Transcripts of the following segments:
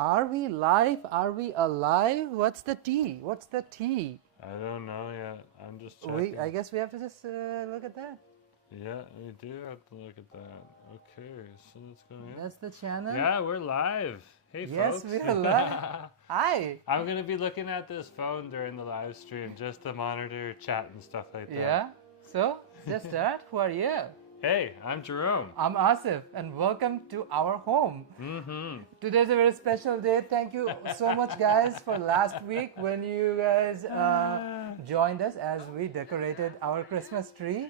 Are we live? Are we alive? What's the tea? What's the tea? I don't know yet. I'm just checking. I guess we have to just look at that. Yeah, we do have to look at that. Okay, so let's go in. That's the channel. Yeah, we're live. Hey, yes, folks. we are live. Hi. I'm going to be looking at this phone during the live stream just to monitor chat and stuff like that. Yeah. So, just start. Who are you? Hey, I'm Jerome. I'm Asif, and welcome to our home. Today's a very special day. Thank you so much, guys, for last week when you guys joined us as we decorated our Christmas tree.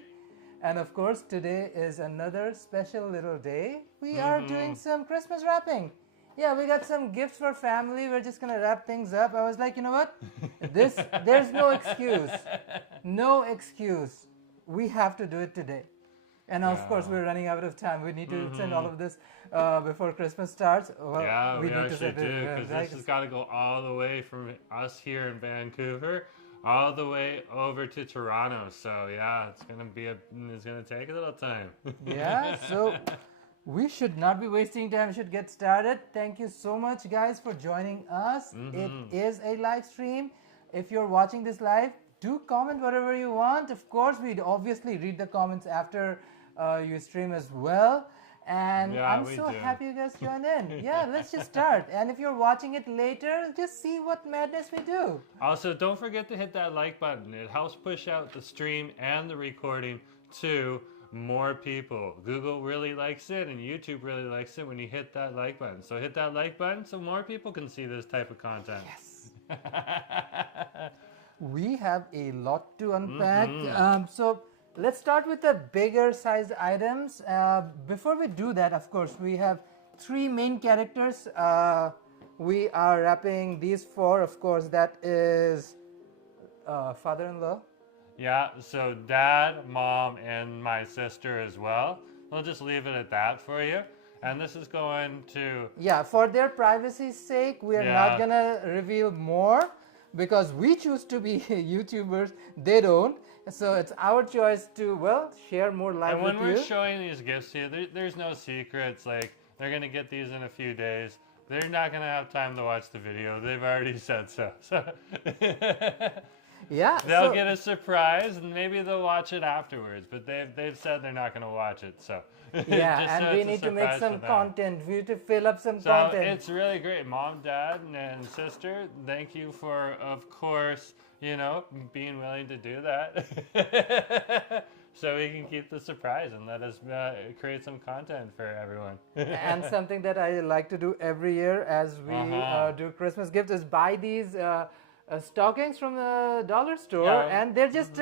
And of course, today is another special little day. We are doing some Christmas wrapping. Yeah, we got some gifts for family. We're just gonna wrap things up. I was like, you know what? There's no excuse. No excuse. We have to do it today. And of course, we're running out of time. We need to send all of this before Christmas starts. Well, Yeah, we need to actually send do, it, because right? this has got to go all the way from us here in Vancouver, all the way over to Toronto. So yeah, it's gonna take a little time. Yeah, so we should not be wasting time. We should get started. Thank you so much, guys, for joining us. It is a live stream. If you're watching this live, do comment whatever you want. Of course, we'd obviously read the comments after you stream as well. And Yeah, I'm we so do. happy you guys joined in. Yeah, let's just start. And if you're watching it later, just see what madness we do. Also, don't forget to hit that like button. It helps push out the stream and the recording to more people. Google really likes it and YouTube really likes it when you hit that like button. So hit that like button so more people can see this type of content. Yes. We have a lot to unpack. So let's start with the bigger sized items. Before we do that, of course, we have three main characters. We are wrapping these four. Of course, that is father-in-law. Yeah, so dad, mom, and my sister as well. We'll just leave it at that for you. And this is going to... Yeah, for their privacy's sake, we are not gonna reveal more because we choose to be YouTubers. They don't. So it's our choice to, well, share more live And when with you. we're showing these gifts to you, there's no secrets. Like, they're going to get these in a few days. They're not going to have time to watch the video. They've already said so. Yeah, They'll get a surprise, and maybe they'll watch it afterwards. But they've said they're not going to watch it. So yeah, just and so we it's a need to make surprise some for them. content. We need to fill up some So content. it's really great. Mom, dad, and sister, thank you for, of course, being willing to do that. So we can keep the surprise and let us create some content for everyone. And something that I like to do every year as we do Christmas gifts is buy these stockings from the dollar store, and they're just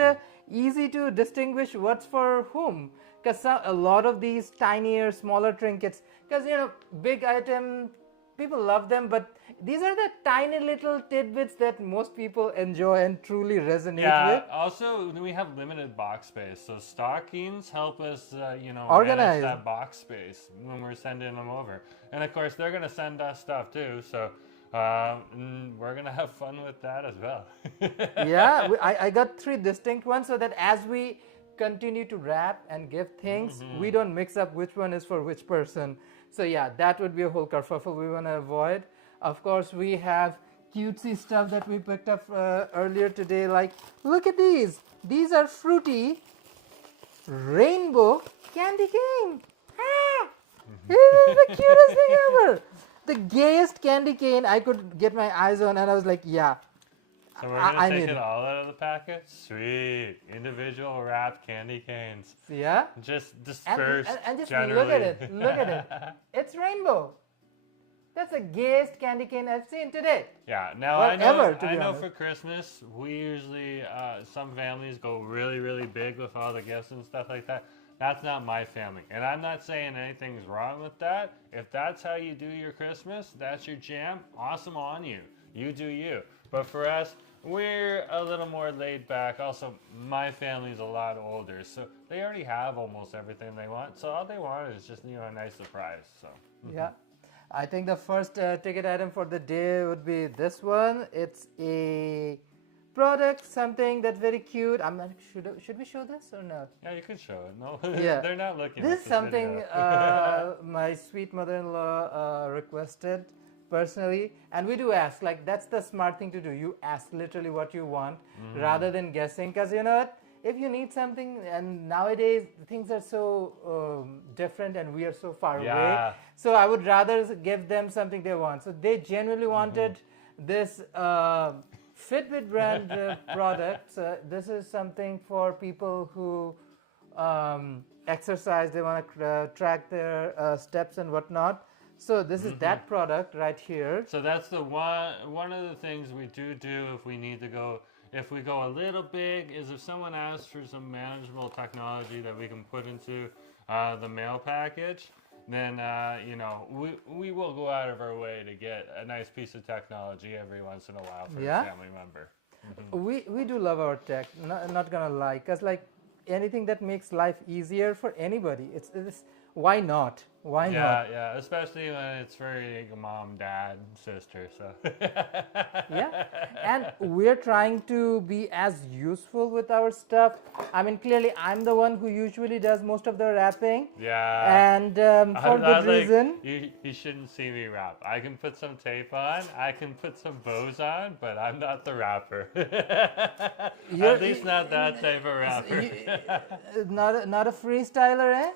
easy to distinguish what's for whom. Because a lot of these tinier, smaller trinkets, because big item, people love them, but these are the tiny little tidbits that most people enjoy and truly resonate with. Also, we have limited box space, so stockings help us, Organize manage that box space when we're sending them over. And of course, they're gonna send us stuff too, so we're gonna have fun with that as well. Yeah, I got three distinct ones so that as we continue to wrap and give things, we don't mix up which one is for which person. So yeah, that would be a whole kerfuffle we want to avoid. Of course, we have cutesy stuff that we picked up earlier today. Like, look at these. These are fruity rainbow candy cane. Ah! This is the cutest thing ever. The gayest candy cane I could get my eyes on, and I was like, yeah. So we're gonna take need it all out of the packet? Sweet. Individual wrapped candy canes. Yeah. Just dispersed And just generally. look at it. Look at it. It's rainbow. That's the gayest candy cane I've seen today. Yeah. Now Well, I know. ever, to be I know honest. for Christmas we usually some families go really, really big with all the gifts and stuff like that. That's not my family, and I'm not saying anything's wrong with that. If that's how you do your Christmas, that's your jam. Awesome on you. You do you. But for us, we're a little more laid back. Also, my family's a lot older, so they already have almost everything they want. So all they want is just a nice surprise. So Yeah. I think the first ticket item for the day would be this one. It's a product, something that's very cute. I'm not should we show this or not? yeah, you could show it. No, Yeah. they're not looking. This at is something video. my sweet mother-in-law requested personally, and we do ask, like, that's the smart thing to do. You ask literally what you want rather than guessing, because you know what? If you need something, and nowadays things are so different and we are so far away, so I would rather give them something they want. So they genuinely wanted this Fitbit brand product. This is something for people who exercise, they want to track their steps and whatnot. So this is that product right here. So that's the one of the things we do if we need to go. If we go a little big, is if someone asks for some manageable technology that we can put into the mail package, then you know, we will go out of our way to get a nice piece of technology every once in a while for a family member. We do love our tech. Not gonna lie, because like anything that makes life easier for anybody, it's why not? Why not? Yeah, especially when it's for your mom, dad, sister. So yeah, and we're trying to be as useful with our stuff. I mean, clearly, I'm the one who usually does most of the wrapping. Yeah, and for good reason. You shouldn't see me wrap. I can put some tape on, I can put some bows on, but I'm not the wrapper. At least not that type of wrapper. Not a freestyler, eh?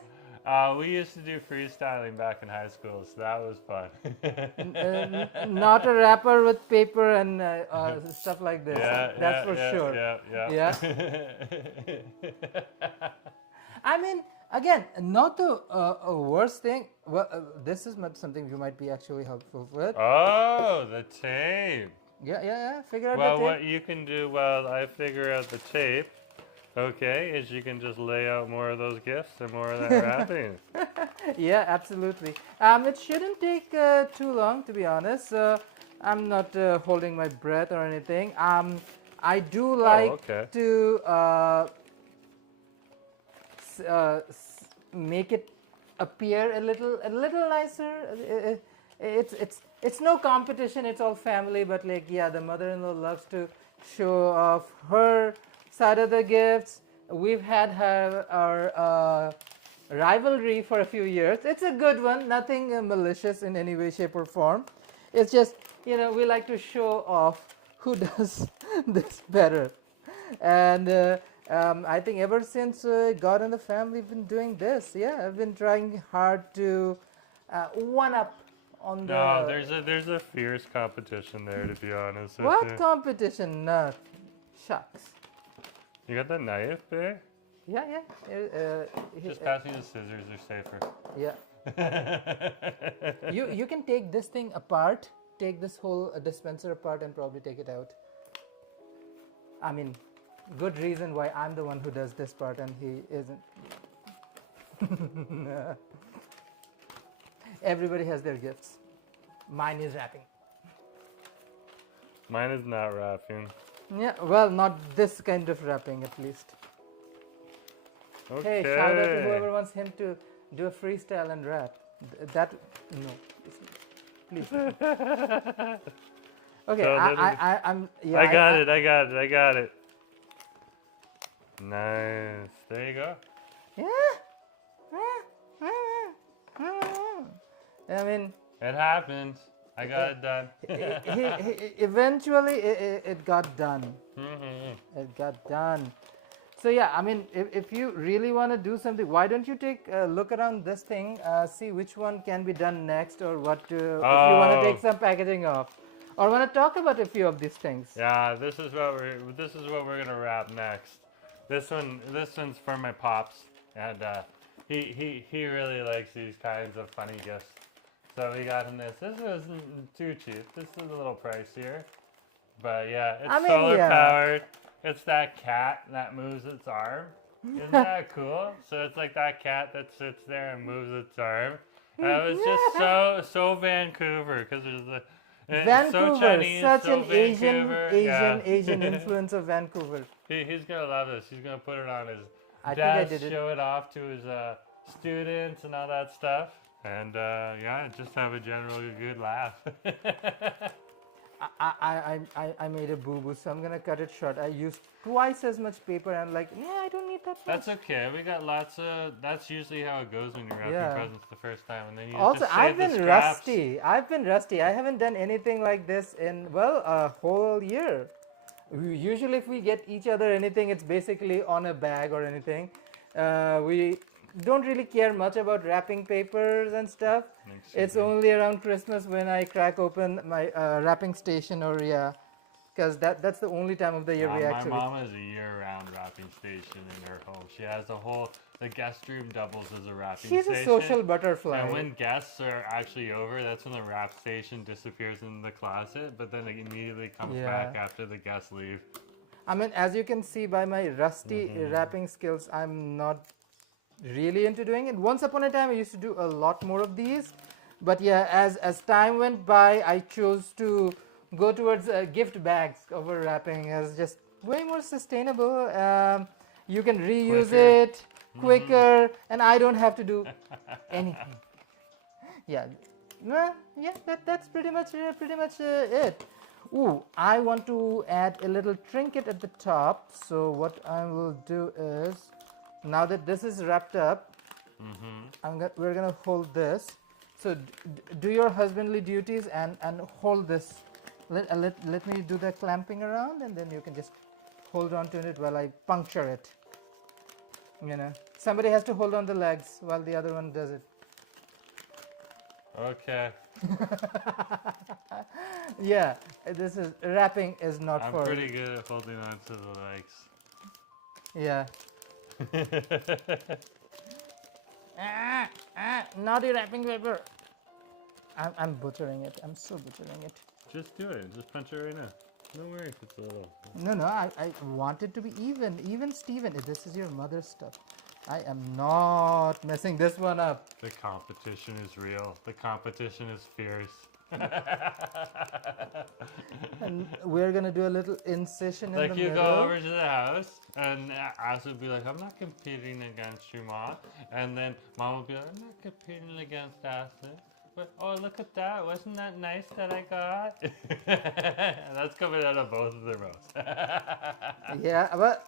We used to do freestyling back in high school, so that was fun. Not a wrapper with paper and stuff like this. That's for sure. Yeah. I mean, again, not the worst thing. Well, this is something you might be actually helpful with. Oh, the tape. Yeah. Figure out the Well, tape. what you can do while I figure out the tape, okay, is you can just lay out more of those gifts and more of that wrapping. Yeah, absolutely. It shouldn't take too long, to be honest. I'm not holding my breath or anything. I do like to make it appear a little nicer. It's no competition. It's all family, but like, yeah, the mother-in-law loves to show off her side of the gifts. We've had our rivalry for a few years. It's a good one, nothing malicious in any way, shape, or form. It's just, you know, we like to show off who does this better. And I think ever since God and the family have been doing this. Yeah, I've been trying hard to one up on the. No, there's a fierce competition there, to be honest. What competition? None. Shucks. You got the knife, babe? Yeah. Just pass me the scissors, they're safer. Yeah. You can take this thing apart, take this whole dispenser apart and probably take it out. I mean, good reason why I'm the one who does this part and he isn't. Everybody has their gifts. Mine is wrapping. Mine is not wrapping. Yeah, well, not this kind of wrapping at least. Okay. Hey, shout out to whoever wants him to do a freestyle and rap. No, please. Okay, So I'm. Yeah, I got it. Nice. There you go. Yeah. I mean, it happened. I got it done. Eventually, it got done. It got done. So yeah, I mean, if you really want to do something, why don't you take a look around this thing, see which one can be done next, or what to, if you want to take some packaging off, or want to talk about a few of these things. Yeah, this is what we're gonna wrap next. This one's for my pops, and he really likes these kinds of funny gifts. So we got him this. This wasn't too cheap. This is a little pricier, but yeah, it's solar powered. It's that cat that moves its arm. Isn't that cool? So it's like that cat that sits there and moves its arm. It was just so Vancouver, because there's the Vancouver, so Chinese, such so an Vancouver. Asian influence of Vancouver. He's gonna love this. He's gonna put it on his desk, show it off to his students and all that stuff, and yeah, just have a general good laugh. I made a boo-boo, so I'm gonna cut it short. I used twice as much paper, and like, yeah, I don't need that much. That's okay. We got lots of. That's usually how it goes when you're wrapping Yeah. presents the first time, and then you Also, just I've save the been scraps. rusty. I've been rusty. I haven't done anything like this in, well, a whole year. Usually, if we get each other anything, it's basically on a bag or anything. We don't really care much about wrapping papers and stuff. It's only around Christmas when I crack open my wrapping station, or yeah, because that's the only time of the year we My actually. mom has a year-round wrapping station in her home. She has a whole. The guest room doubles as a wrapping She's station. a social butterfly. And when guests are actually over, that's when the wrap station disappears in the closet, but then it immediately comes back after the guests leave. I mean, as you can see by my rusty wrapping skills, I'm not really into doing it. Once upon a time, I used to do a lot more of these. But yeah, as time went by, I chose to go towards gift bags over wrapping as just way more sustainable. You can reuse it quicker, and I don't have to do anything. Yeah, well, yeah, that's pretty much it. Ooh, I want to add a little trinket at the top. So what I will do is, now that this is wrapped up, we're gonna hold this. So do your husbandly duties and hold this. Let me do the clamping around, and then you can just hold on to it while I puncture it. You know, somebody has to hold on the legs while the other one does it. Okay. Yeah, this is wrapping is not I'm for. pretty good at holding on to the legs. Yeah. Naughty wrapping paper. I'm butchering it. I'm so butchering it. Just do it. Just punch it right now. Don't worry if it's a little. No, I want it to be even. Even Steven, this is your mother's stuff. I am not messing this one up. The competition is real. The competition is fierce. And we're gonna do a little incision in Like the you middle. go over to the house, and Asif would be like, "I'm not competing against you, Mom," and then Mom would be like, "I'm not competing against Asif." But, oh, look at that! Wasn't that nice that I got? That's coming out of both of their mouths. Yeah, but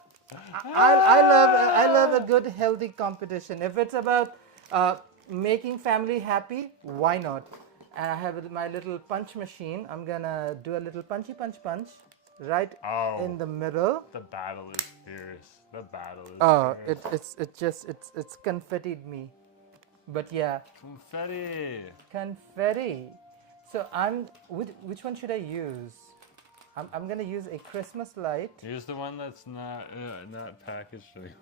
I love a good healthy competition. If it's about making family happy, why not? And I have my little punch machine. I'm gonna do a little punchy punch right in the middle. The battle is fierce. The battle is fierce. It's confettied me. But yeah. Confetti. So which one should I use? I'm gonna use a Christmas light. Use the one that's not packaged anymore.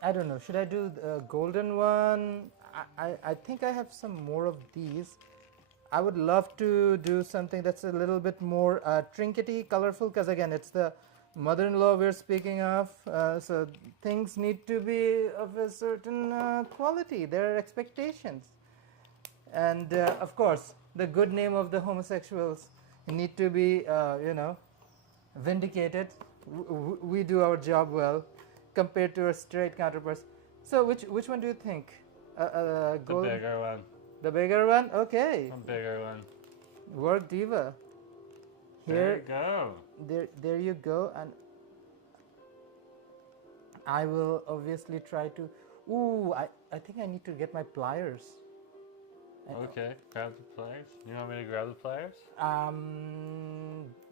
I don't know. Should I do the golden one? I think I have some more of these. I would love to do something that's a little bit more trinkety, colorful, because again, it's the mother-in-law we're speaking of. So things need to be of a certain quality. There are expectations. And of course, the good name of the homosexuals need to be, vindicated. We do our job well compared to our straight counterparts. So which one do you think? The bigger one. The bigger one? Okay. The bigger one. Work diva. There you go. There you go. And I will obviously try to... Ooh, I think I need to get my pliers. Okay, grab the pliers. You want me to grab the pliers?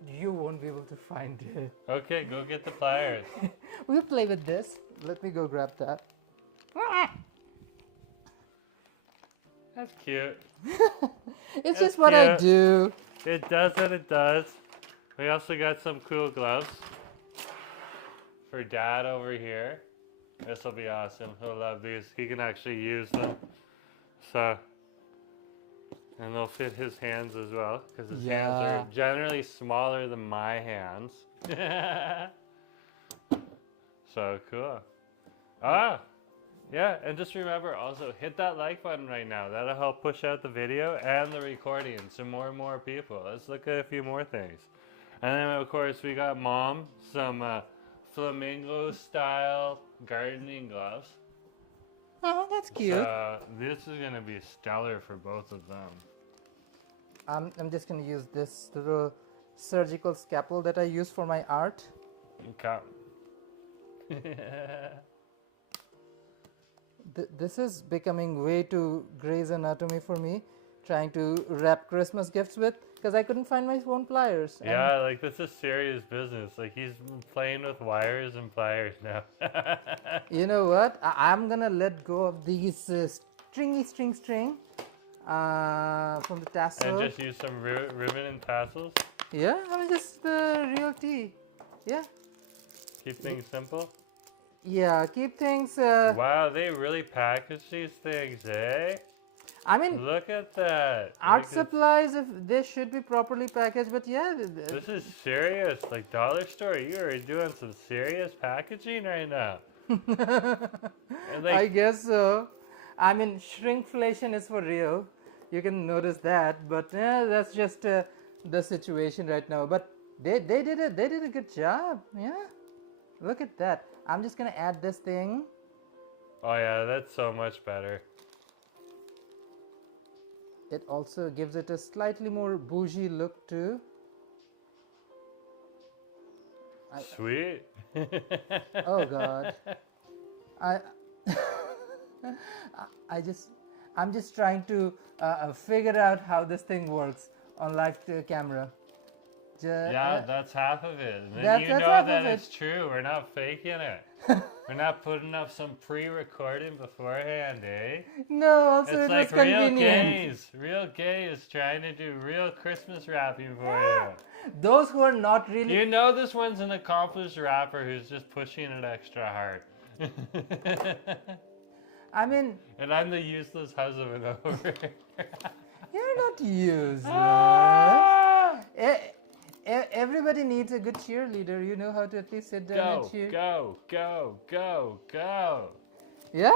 You won't be able to find it. Okay, go get the pliers. We'll play with this. Let me go grab that. That's cute. It's just what I do. It does what it does. We also got some cool gloves for Dad over here. This will be awesome. He'll love these. He can actually use them. So, and they'll fit his hands as well, because his hands are generally smaller than my hands. So cool. Yeah, and just remember also hit that like button right now. That'll help push out the video and the recording to more and more people. Let's look at a few more things. And then of course we got Mom some flamingo style gardening gloves. Oh, that's cute. So this is gonna be stellar for both of them. I'm just gonna use this little surgical scalpel that I use for my art. Okay. This is becoming way too Grey's Anatomy for me, trying to wrap Christmas gifts with, because I couldn't find my own pliers. Yeah, like this is serious business. Like he's playing with wires and pliers now. You know what? I'm gonna let go of these string from the tassel. And just use some ribbon and tassels. Yeah, I mean just real tea. Yeah. Keep things simple. Yeah, keep things. Wow, they really package these things, eh? I mean, Look at that. art Like supplies, if they should be properly packaged, but yeah. this is serious. Like dollar store, you are doing some serious packaging right now. And I like, guess so. I mean, shrinkflation is for real. You can notice that, but that's just the situation right now. But they did a good job. Yeah, look at that. I'm just gonna add this thing. oh yeah, that's so much better. It also gives it a slightly more bougie look too. Sweet. Oh God. I'm just trying to figure out how this thing works on live camera. Yeah, that's half of it. And then That's you half know of that it. it's true. We're not faking it. We're not putting up some pre-recording beforehand, eh? No, also It's it like was real convenient. gays. Real gays trying to do real Christmas rapping for you. Those who are not really. You know this one's an accomplished rapper who's just pushing it extra hard. I mean, And I'm the useless husband over here. you're not useless. Everybody needs a good cheerleader. You know how to at least sit down and cheer. Go. Yeah,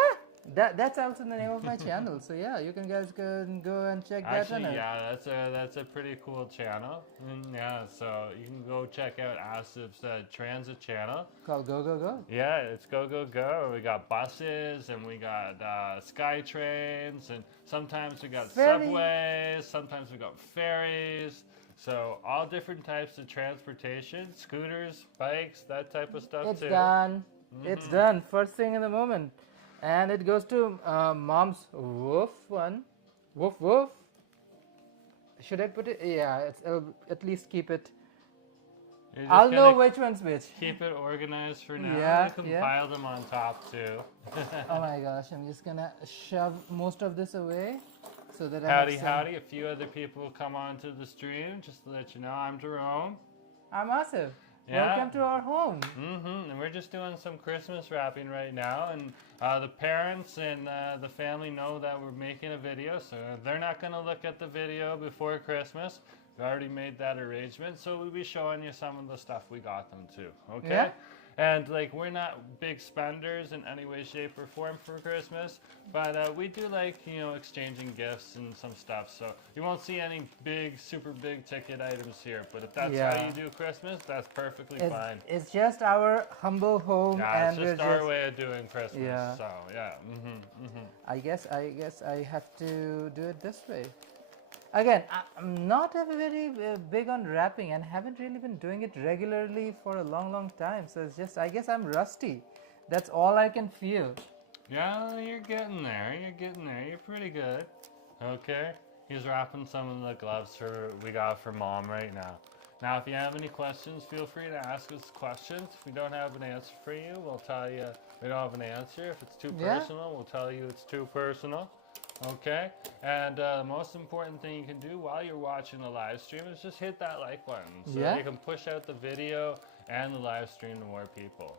that's also the name of my channel. So yeah, you can guys go and check that Actually, out. yeah, that's a pretty cool channel. And yeah, so you can go check out Asif's transit channel. Called Go. Yeah, it's go. We got buses and we got sky trains and sometimes we got subways, sometimes we got ferries. So all different types of transportation, scooters, bikes, that type of stuff It's too. done. It's done. First thing in the moment. And it goes to mom's woof one. Woof. Should I put it? Yeah, it'll at least keep it. I'll know which one's which. Keep it organized for now. Yeah, You can pile them on top too. Oh my gosh, I'm just gonna shove most of this away so that Howdy. A few other people come onto the stream. Just to let you know, I'm Jerome. I'm Asif. Yeah. Welcome to our home. And we're just doing some Christmas wrapping right now, and the parents and the family know that we're making a video, so they're not going to look at the video before Christmas. We already made that arrangement, so we'll be showing you some of the stuff we got them too, okay? Yeah. And like, we're not big spenders in any way, shape, or form for Christmas, but we do like, you know, exchanging gifts and some stuff. So you won't see any super big ticket items here. But if that's how you do Christmas, that's perfectly fine. It's just our humble home, Yeah, and it's just our way of doing Christmas. Yeah. So yeah. I guess I have to do it this way. Again, I'm not very big on rapping and haven't really been doing it regularly for a long time. So it's just, I guess I'm rusty. That's all I can feel. Yeah, you're getting there. You're pretty good. Okay. He's wrapping some of the gloves we got for Mom right now. Now, if you have any questions, feel free to ask us questions. If we don't have an answer for you, we'll tell you we don't have an answer. If it's too personal, we'll tell you it's too personal. Okay, and the most important thing you can do while you're watching the live stream is just hit that like button so that you can push out the video and the live stream to more people.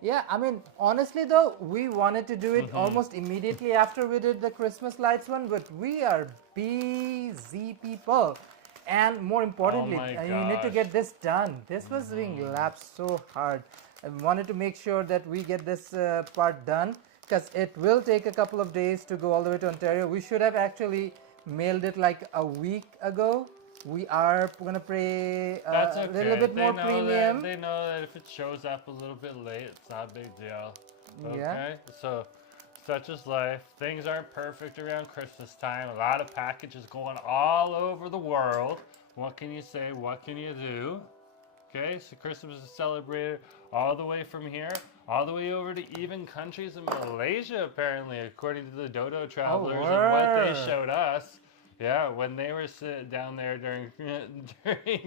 Yeah, I mean, honestly though, we wanted to do it almost immediately after we did the Christmas lights one, but we are busy people. And more importantly, you need to get this done. This was being lapsed so hard. I wanted to make sure that we get this part done, because it will take a couple of days to go all the way to Ontario. We should have actually mailed it like a week ago. We are going to pay a little bit more premium. They know that if it shows up a little bit late, it's not a big deal. Okay? So such is life. Things aren't perfect around Christmas time. A lot of packages going all over the world. What can you say? What can you do? Okay, so Christmas is celebrated all the way from here, all the way over to even countries in Malaysia, apparently, according to the Dodo Travelers and what they showed us. Yeah, when they were sitting down there during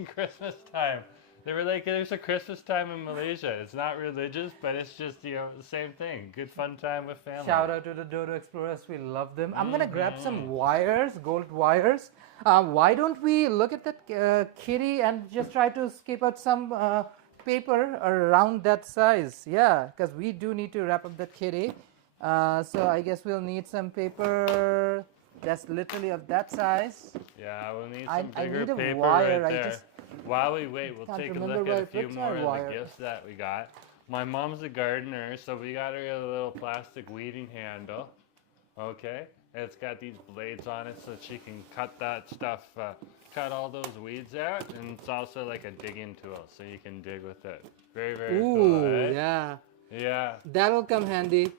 Christmas time. They were like, there's a Christmas time in Malaysia. It's not religious, but it's just, the same thing. Good fun time with family. Shout out to the Dodo Explorers. We love them. I'm going to grab some wires, gold wires. Why don't we look at that kitty and just try to skip out some paper around that size? Yeah, because we do need to wrap up that kitty. So I guess we'll need some paper that's literally of that size. Yeah, we'll need some bigger I need a paper wire. right there. While we wait, we'll take a look at a few more of the gifts that we got. My mom's a gardener, so we got her a little plastic weeding handle. Okay, and it's got these blades on it so she can cut that stuff, cut all those weeds out. And it's also like a digging tool, so you can dig with it. Very, very cool. Right? Yeah. Yeah. That'll come handy.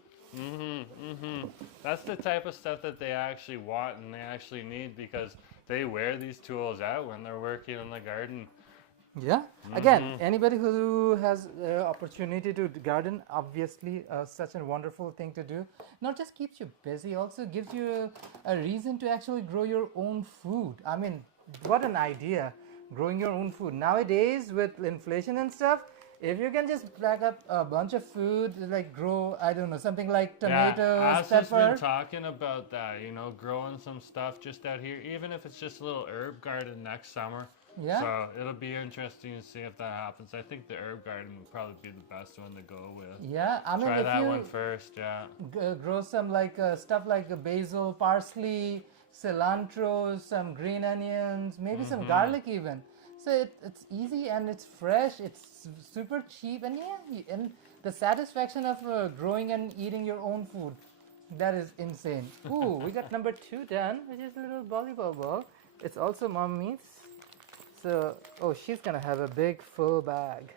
That's the type of stuff that they actually want and they actually need, because they wear these tools out when they're working in the garden. Yeah. Again, anybody who has the opportunity to garden, obviously such a wonderful thing to do. Not just keeps you busy, also gives you a reason to actually grow your own food. I mean, what an idea, growing your own food. Nowadays, with inflation and stuff, if you can just pack up a bunch of food, like grow, I don't know, something like tomatoes, Asif's pepper. been talking about that, growing some stuff just out here, even if it's just a little herb garden next summer. Yeah. So it'll be interesting to see if that happens. I think the herb garden would probably be the best one to go with. Yeah, I mean, try if that you one first, yeah. Grow some like stuff like basil, parsley, cilantro, some green onions, maybe some garlic even. So it's easy and it's fresh, it's super cheap, and and the satisfaction of growing and eating your own food, that is insane. Ooh, we got number 2 done, which is a little volleyball ball. It's also mommy's. So, she's gonna have a big full bag.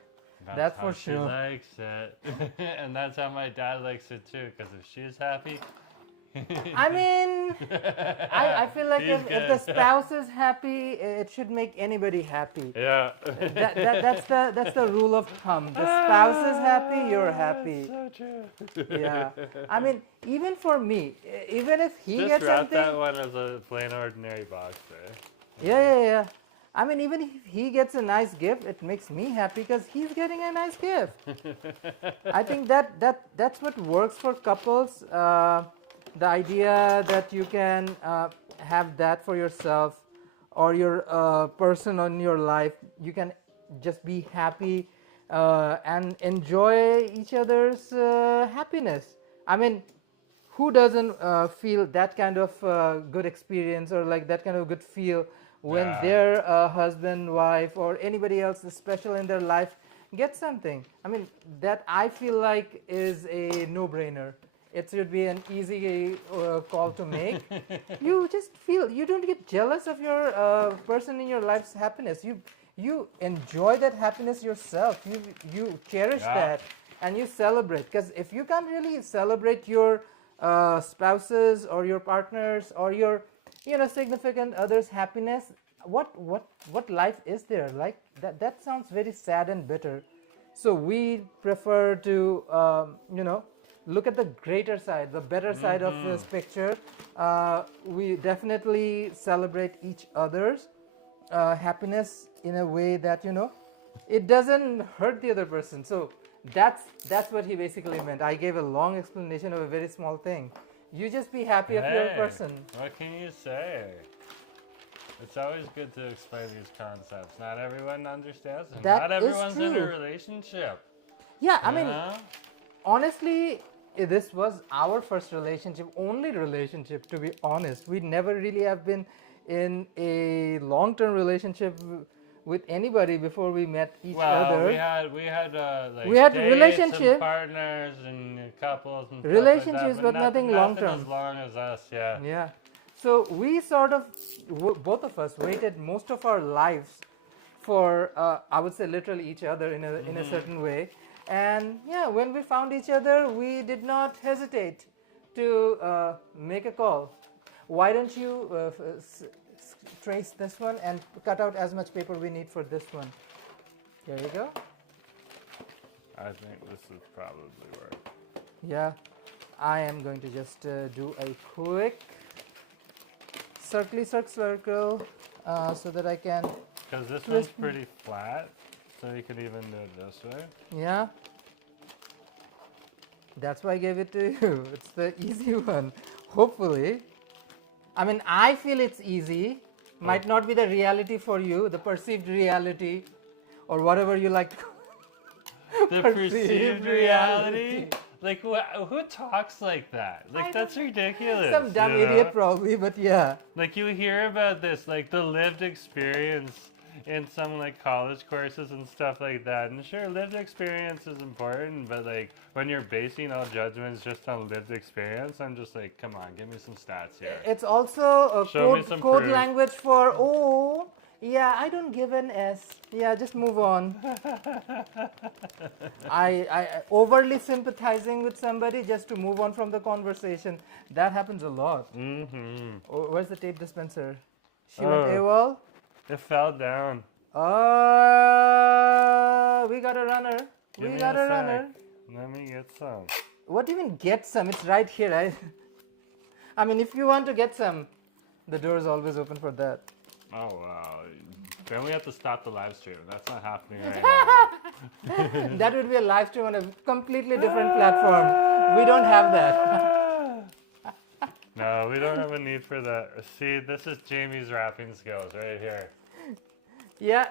That's for sure. She likes it. And that's how my dad likes it too, because if she's happy. I mean, I feel like if the spouse is happy, it should make anybody happy. Yeah. That's the rule of thumb. The spouse is happy, you're happy. So true. Yeah. I mean, even for me, even if he Just gets wrap something. that one as a plain ordinary box there. Yeah. I mean, even if he gets a nice gift, it makes me happy because he's getting a nice gift. I think that's what works for couples. The idea that you can have that for yourself or your person in your life, you can just be happy and enjoy each other's happiness. I mean, who doesn't feel that kind of good experience or like that kind of good feel when their husband, wife, or anybody else special in their life gets something? I mean, that I feel like is a no-brainer. It should be an easy call to make. You just feel, you don't get jealous of your person in your life's happiness. You enjoy that happiness yourself. You cherish that and you celebrate. Because if you can't really celebrate your spouses or your partners or your significant others' happiness, what life is there? Like that sounds very sad and bitter. So we prefer to look at the greater side, the better side of this picture. We definitely celebrate each other's happiness in a way that it doesn't hurt the other person. So that's what he basically meant. I gave a long explanation of a very small thing. You just be happy of your person. What can you say? It's always good to explain these concepts. Not everyone understands them. That Not everyone's is in a true. relationship. Yeah, I mean, honestly, this was our first relationship, only relationship, to be honest. We never really have been in a long-term relationship with anybody before we met each other. we had dates relationship, and partners and couples and relationships, stuff like that, but nothing long-term. as long as us, yeah. Yeah. So we sort of, both of us, waited most of our lives for, I would say, literally each other in a certain way. And yeah, when we found each other, we did not hesitate to make a call, why don't you trace this one and cut out as much paper we need for this one. There you go. I think this is probably work. Yeah, I am going to just do a quick circle so that I can. Because this one's pretty flat, so you could even do it this way. Yeah. That's why I gave it to you. It's the easy one. Hopefully. I mean, I feel it's easy. Might not be the reality for you, the perceived reality, or whatever you like to call it. The perceived reality? Like, who talks like that? Like, that's ridiculous. Some dumb idiot probably, but yeah. Like, you hear about this, like, the lived experience in some, like, college courses and stuff like that. And sure, lived experience is important, but, like, when you're basing all judgments just on lived experience, I'm just like, come on, give me some stats here. It's also a code proof. language for, oh, yeah, I don't give an S. Yeah, just move on. I overly sympathizing with somebody just to move on from the conversation. That happens a lot. Mm-hmm. Oh, where's the tape dispenser? She went AWOL? It fell down. We got a runner. Give we me got a a runner. Let me get some. What do you mean get some? It's right here. I mean, if you want to get some, the door is always open for that. Oh, wow. Then we have to stop the live stream. That's not happening right now. That would be a live stream on a completely different platform. We don't have that. No, we don't have a need for that. See, this is Jamie's rapping skills right here. Yeah,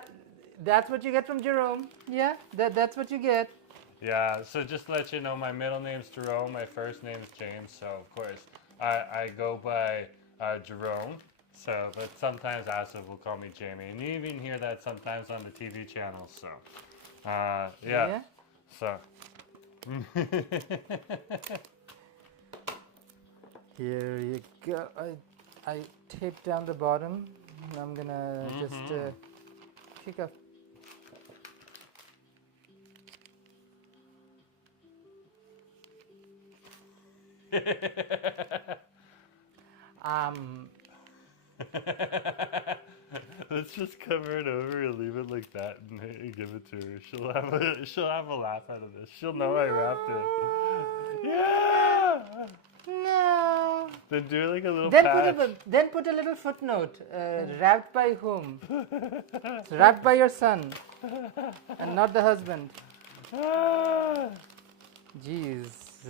that's what you get from Jerome. Yeah, that's what you get. Yeah, so just to let you know, my middle name's Jerome, my first name's James, so of course I go by Jerome. So, but sometimes Asif will call me Jamie, and you even hear that sometimes on the TV channels. So, yeah. So. Here you go. I taped down the bottom. I'm gonna just kick up. Let's just cover it over and leave it like that and give it to her. She'll have a laugh out of this. She'll know I wrapped it. Yeah. No. Then do like a little Then put a little footnote. Wrapped by whom? It's wrapped by your son, and not the husband. Jesus.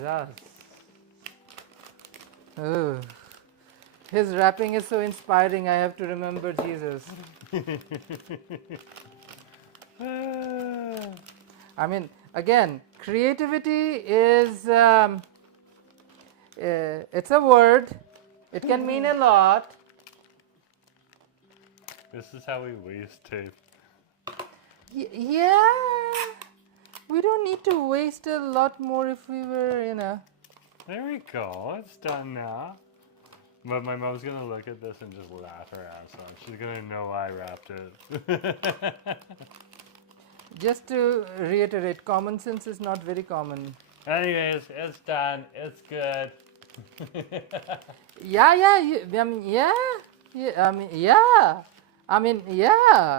Ugh. His rapping is so inspiring. I have to remember Jesus. I mean, again, creativity is. It's a word. It can mean a lot. This is how we waste tape. Yeah. We don't need to waste a lot more if we were, There we go. It's done now. But my mom's going to look at this and just laugh her ass off. She's going to know I wrapped it. Just to reiterate, common sense is not very common. Anyways, it's done. It's good. Yeah.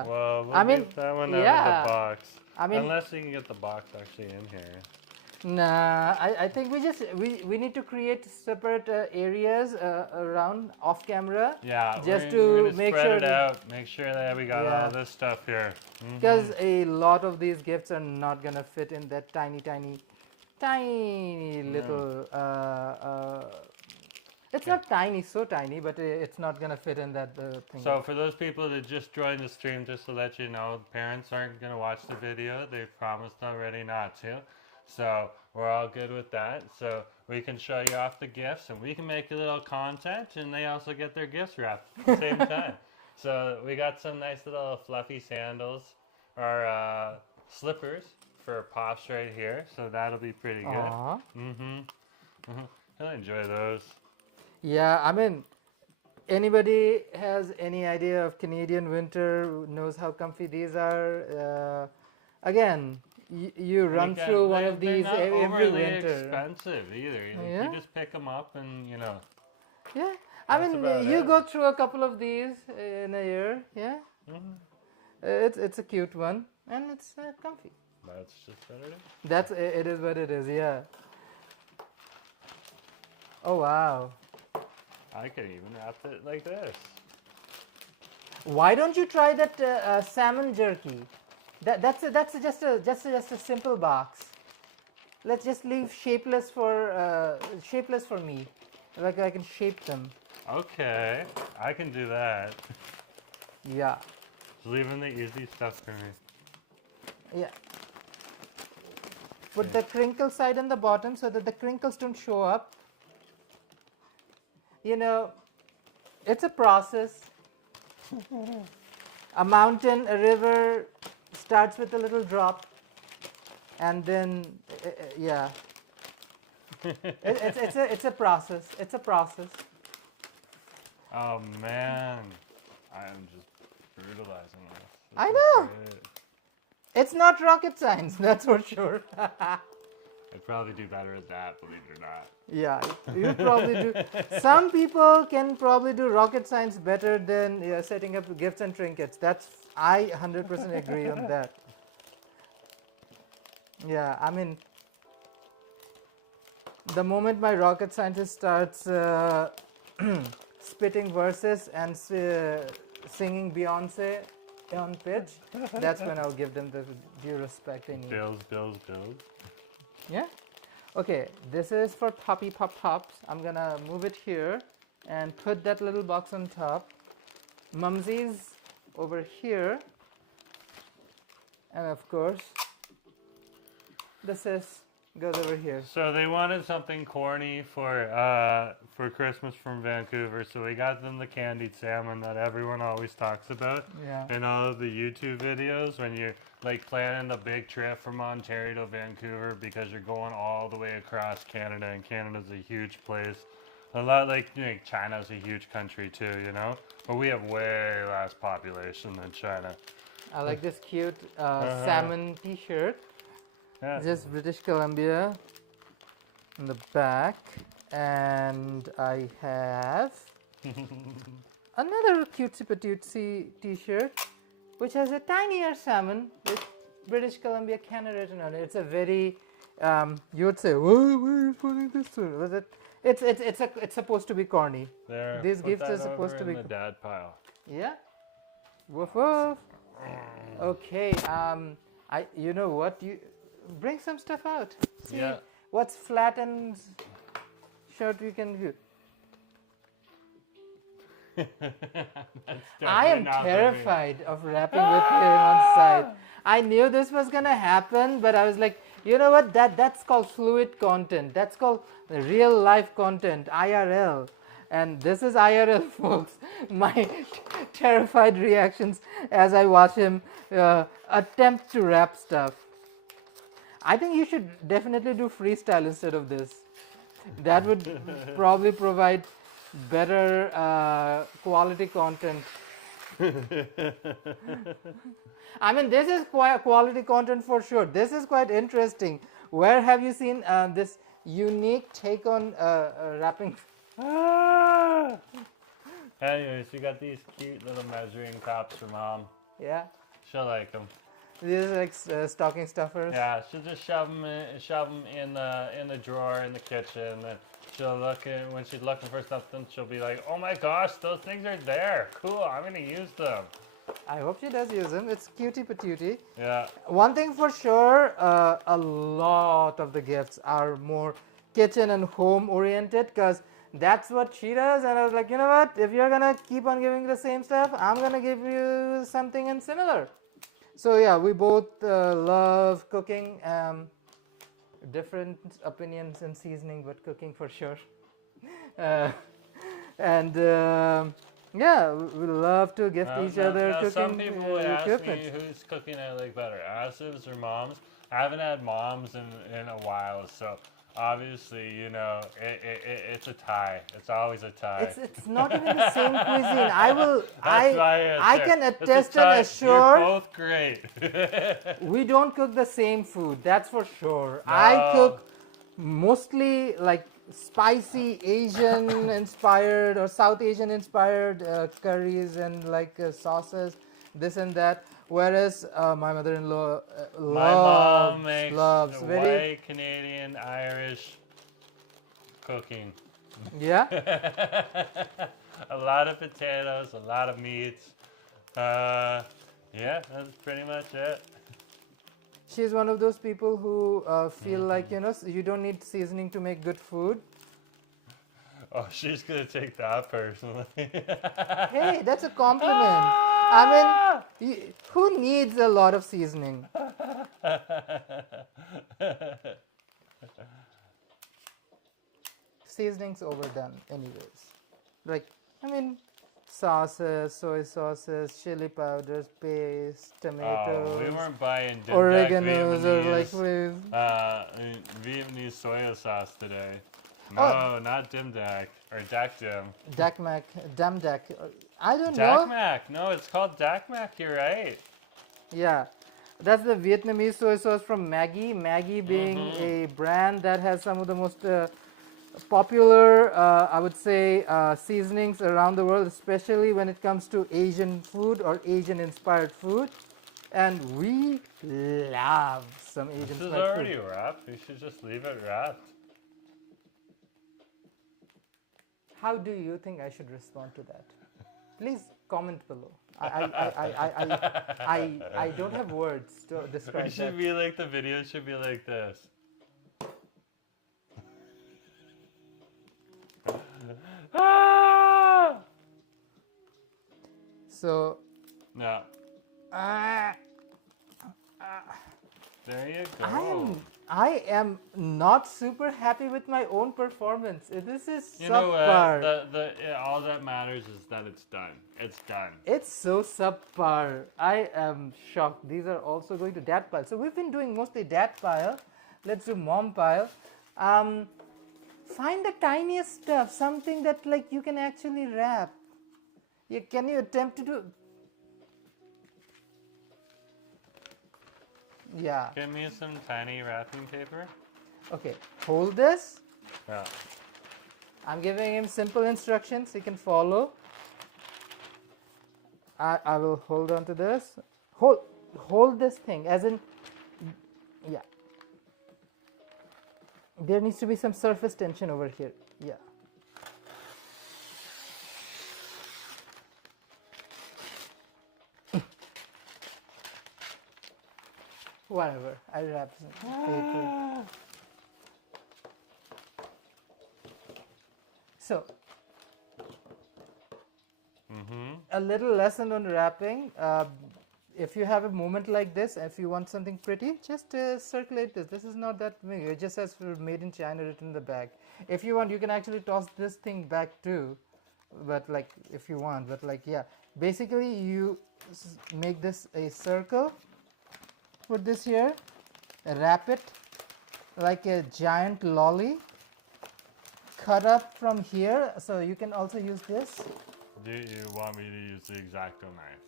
Well, we'll get that one out of the box. Unless you can get the box actually in here. Nah, I think we need to create separate areas around off camera. Yeah, just we're to make spread sure it out. Make sure that we got all this stuff here. Because a lot of these gifts are not gonna fit in that tiny little. It's not tiny, so tiny, but it's not gonna fit in that thing. So for those people that just joined the stream, just to let you know, parents aren't gonna watch the video. They've promised already not to. So we're all good with that. So we can show you off the gifts, and we can make a little content, and they also get their gifts wrapped at the same time. So we got some nice little fluffy sandals or slippers for Pops right here. So that'll be pretty good. He'll enjoy those. Yeah, I mean, anybody has any idea of Canadian winter knows how comfy these are. Again, you run Like, through one of they're these not every overly winter. expensive either. Like, Yeah. You just pick them up and Yeah, I That's mean, about you it. go through a couple of these in a year. Yeah, Mhm. it's a cute one and it's comfy. That's just what it is. That's it is what it is. Yeah. Oh wow. I could even wrap it like this. Why don't you try that salmon jerky? That's just a simple box. Let's just leave shapeless for me. Like I can shape them. Okay, I can do that. Yeah. Just leaving the easy stuff for me. Yeah. Put the crinkle side on the bottom so that the crinkles don't show up. You know, it's a process. A mountain, a river starts with a little drop, and then yeah, it's a process. It's a process. Oh man, I am just brutalizing this. I is know. great. It's not rocket science, that's for sure. I'd probably do better at that, believe it or not. Yeah, you probably do. Some people can probably do rocket science better than setting up gifts and trinkets. I 100% agree on that. Yeah, I mean, the moment my rocket scientist starts spitting verses and singing Beyonce on pitch, that's when I'll give them the due respect they need. Bills. Yeah. Okay, this is for Poppy Pop Pops. I'm gonna move it here and put that little box on top. Mumsies over here, and of course, the sis goes over here. So they wanted something corny for Christmas from Vancouver, so we got them the candied salmon that everyone always talks about Yeah. in all of the YouTube videos when you're like planning a big trip from Ontario to Vancouver because you're going all the way across Canada, and Canada's a huge place. A lot like China's a huge country too, but we have way less population than China. I like this cute salmon T-shirt. Yeah. Just British Columbia in the back, and I have another cutesy patootsy T-shirt, which has a tinier salmon with British Columbia Canada written on it. It's a very you would say, why are you putting this through? Was it? It's supposed to be corny. There. These put gifts that are supposed over to be in the dad pile. Yeah. Woof woof. Okay. You know what? You bring some stuff out. See Yeah. what's flat and short we can do. I am terrified of wrapping with him on site. I knew this was gonna happen, but I was like, you know what? That's called fluid content. That's called real life content, IRL. And this is IRL, folks. My terrified reactions as I watch him attempt to wrap stuff. I think you should definitely do freestyle instead of this. That would probably provide better quality content. I mean, this is quality content for sure. This is quite interesting. Where have you seen this unique take on wrapping? Anyways, we got these cute little measuring cups for Mom. Yeah, She'll like them. these are like stocking stuffers. Yeah, she'll just shove them in the drawer in the kitchen. And she'll when she's looking for something, she'll be like, "Oh my gosh, those things are there! Cool, I'm gonna use them." I hope she does use them. It's cutie patootie. Yeah. One thing for sure, a lot of the gifts are more kitchen and home oriented because that's what she does. And I was like, you know what? If you're gonna keep on giving the same stuff, I'm gonna give you something and similar. So yeah, we both love cooking. Different opinions in seasoning, but cooking for sure. Yeah, we love to gift each other now cooking some people would ask equipment. me whose cooking I like better, Asif's or Mom's. I haven't had Mom's in a while, so obviously, it's a tie. It's always a tie. It's not even the same cuisine. That's my answer. I can It's a attest tie. and assure You're both great. we don't cook the same food. That's for sure. No. I cook mostly like spicy Asian inspired or South Asian inspired curries and like sauces, this and that. Whereas my mother-in-law My mom makes loves very white Canadian Irish cooking. yeah. A lot of potatoes, a lot of meats. Yeah, that's pretty much it. She's one of those people who feel like you don't need seasoning to make good food. Oh, she's gonna take that personally. Hey, that's a compliment. I mean, who needs a lot of seasoning? Seasoning's overdone, anyways. Like, I mean, sauces, soy sauces, chili powders, paste, tomatoes, we weren't buying Dim Dak oreganos, or like, Vietnamese, Vietnamese soy sauce today. No, not Dim Dak or Dak Dim. Dak Mac, Dam Dak. I don't Dak know. Mac. No, it's called Dak Mac. You're right. Yeah, that's the Vietnamese soy sauce from Maggi. Maggi being a brand that has some of the most popular, I would say, seasonings around the world, especially when it comes to Asian food or Asian-inspired food. And we love some This is Asian-inspired already food. wrapped. You should just leave it wrapped. How do you think I should respond to that? Please comment below. I don't have words to describe It should that. be like the video should be like this. Ah! So, No. uh, There you go. I am not super happy with my own performance. This is You know subpar. what? All that matters is that it's done. It's done. It's so subpar. I am shocked. These are also going to dat pile. So we've been doing mostly dat pile. Let's do mom pile. Find the tiniest stuff, something that like you can actually wrap. Can you attempt to do? Yeah. Give me some tiny wrapping paper. Okay. Hold this. Yeah. I'm giving him simple instructions he can follow. I will hold on to this. Hold this thing as in, yeah. There needs to be some surface tension over here. Yeah. Whatever. I wrap some paper. So, a little lesson on wrapping. If you have a moment like this, if you want something pretty, just circulate this. This is not that big. It just says made in China written in the back. If you want, you can actually toss this thing back too. But like, if you want, but like, yeah. Basically, you make this a circle. Put this here. Wrap it like a giant lolly. Cut up from here. So you can also use this. Do you want me to use the X-Acto knife?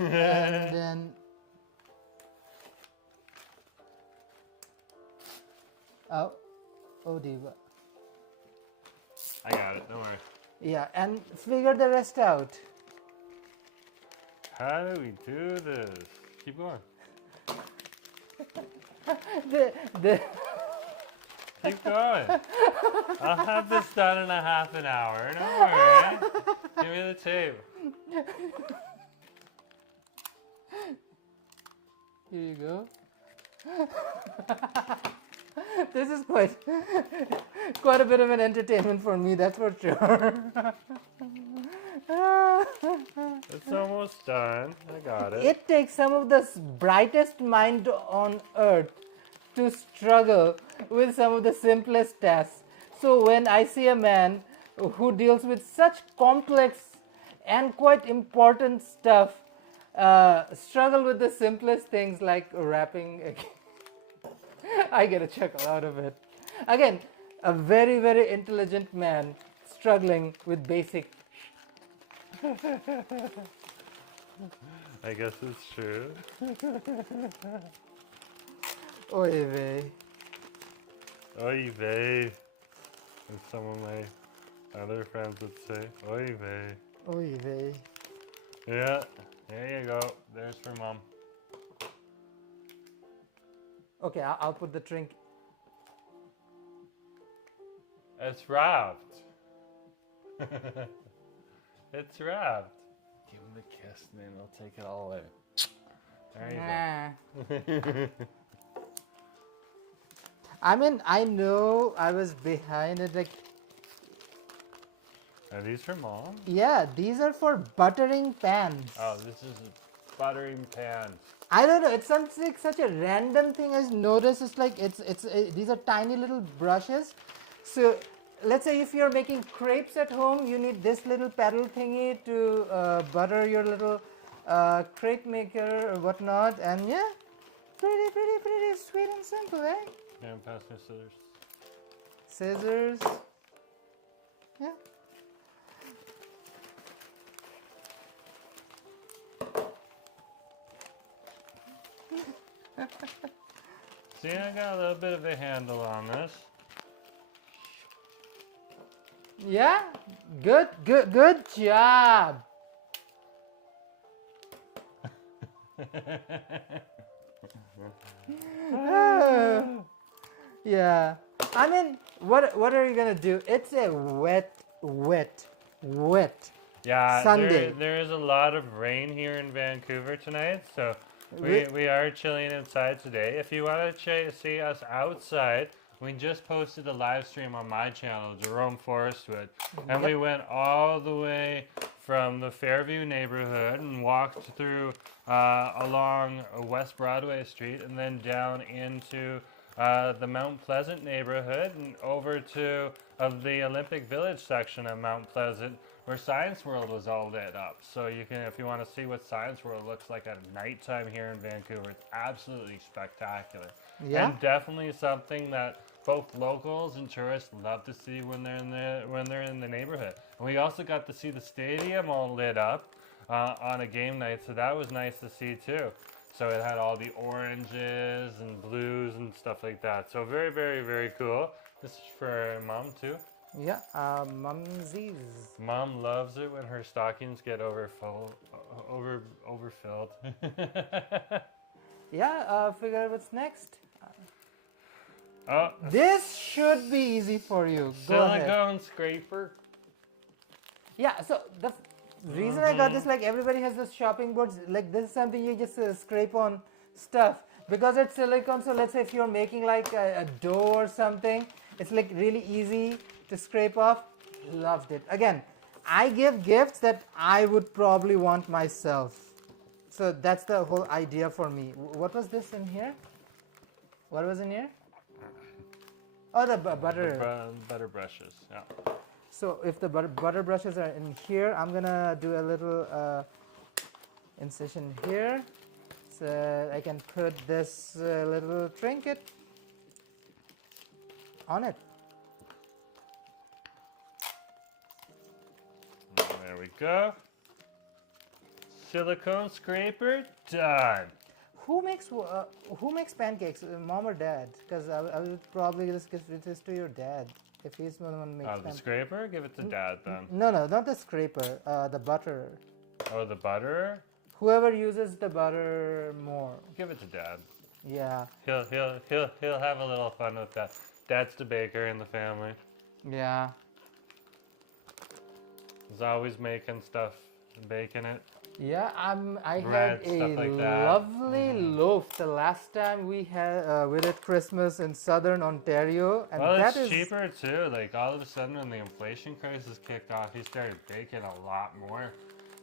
And then oh diva. I got it, don't worry. Yeah, and figure the rest out. How do we do this? Keep going. the Keep going. I'll have this done in a half an hour. Don't worry. Give me the tape. Here you go. This is quite a bit of an entertainment for me, that's for sure. It's almost done. I got it. It takes some of the brightest mind on earth to struggle with some of the simplest tasks. So when I see a man who deals with such complex and quite important stuff, struggle with the simplest things like wrapping. I get a chuckle out of it. Again, a very, very intelligent man struggling with basic. I guess it's true. Oy vey. Oy vey. As some of my other friends would say. Oy vey. Oy vey. Yeah, there you go. There's for Mom. Okay, I'll put the drink. It's wrapped. It's wrapped. Give him a kiss and then I'll take it all away. There you go. I mean, I know I was behind it. Like, Are these for Mom? yeah, these are for buttering pans. Oh, this is a buttering pan. I don't know. It sounds like such a random thing. I noticed. It's like these are tiny little brushes. So let's say if you're making crepes at home, you need this little paddle thingy to butter your little crepe maker or whatnot. And yeah, pretty sweet and simple, eh? Yeah, pass me scissors. Scissors. Yeah. See, I got a little bit of a handle on this. Yeah. Good job. Yeah. I mean, what are you gonna do? It's a wet Yeah, Sunday. there is a lot of rain here in Vancouver tonight, so we are chilling outside today. If you want to see us outside, we just posted a live stream on my channel, Jerome Forestwood, and we went all the way from the Fairview neighborhood and walked through along West Broadway Street and then down into the Mount Pleasant neighborhood and over to the Olympic Village section of Mount Pleasant, where Science World was all lit up. So you can, if you want to see what Science World looks like at nighttime here in Vancouver, it's absolutely spectacular. Yeah. And definitely something that both locals and tourists love to see when they're in the neighborhood. And we also got to see the stadium all lit up on a game night, so that was nice to see too. So it had all the oranges and blues and stuff like that. So very cool. This is for Mom too. Yeah, mumsies. Mom loves it when her stockings get overfilled. Yeah, figure out what's next. Oh, This should be easy for you. Go ahead. silicone scraper. Yeah, so the reason I got this, like everybody has those shopping boards, like this is something you just scrape on stuff. Because it's silicone, so let's say if you're making like a dough or something, it's like really easy to scrape off. Loved it. Again, I give gifts that I would probably want myself. So that's the whole idea for me. What was this in here? What was in here? Oh, the butter. Butter brushes. Yeah. So if the butter brushes are in here, I'm gonna do a little incision here, so I can put this little trinket on it. There we go. Silicone scraper done. Who makes pancakes, Mom or Dad? Because I would probably just give this to your dad if he's the one who makes Oh, the pancakes. scraper? Give it to Dad then. No, not the scraper. The butter. Oh, the butter? Whoever uses the butter more. Give it to Dad. Yeah. He'll have a little fun with that. Dad's the baker in the family. Yeah. He's always making stuff and baking it. Yeah, I Bread, had a stuff like that. lovely loaf the last time we did Christmas in Southern Ontario, and Well, that it's is cheaper too. Like all of a sudden, when the inflation crisis kicked off, he started baking a lot more.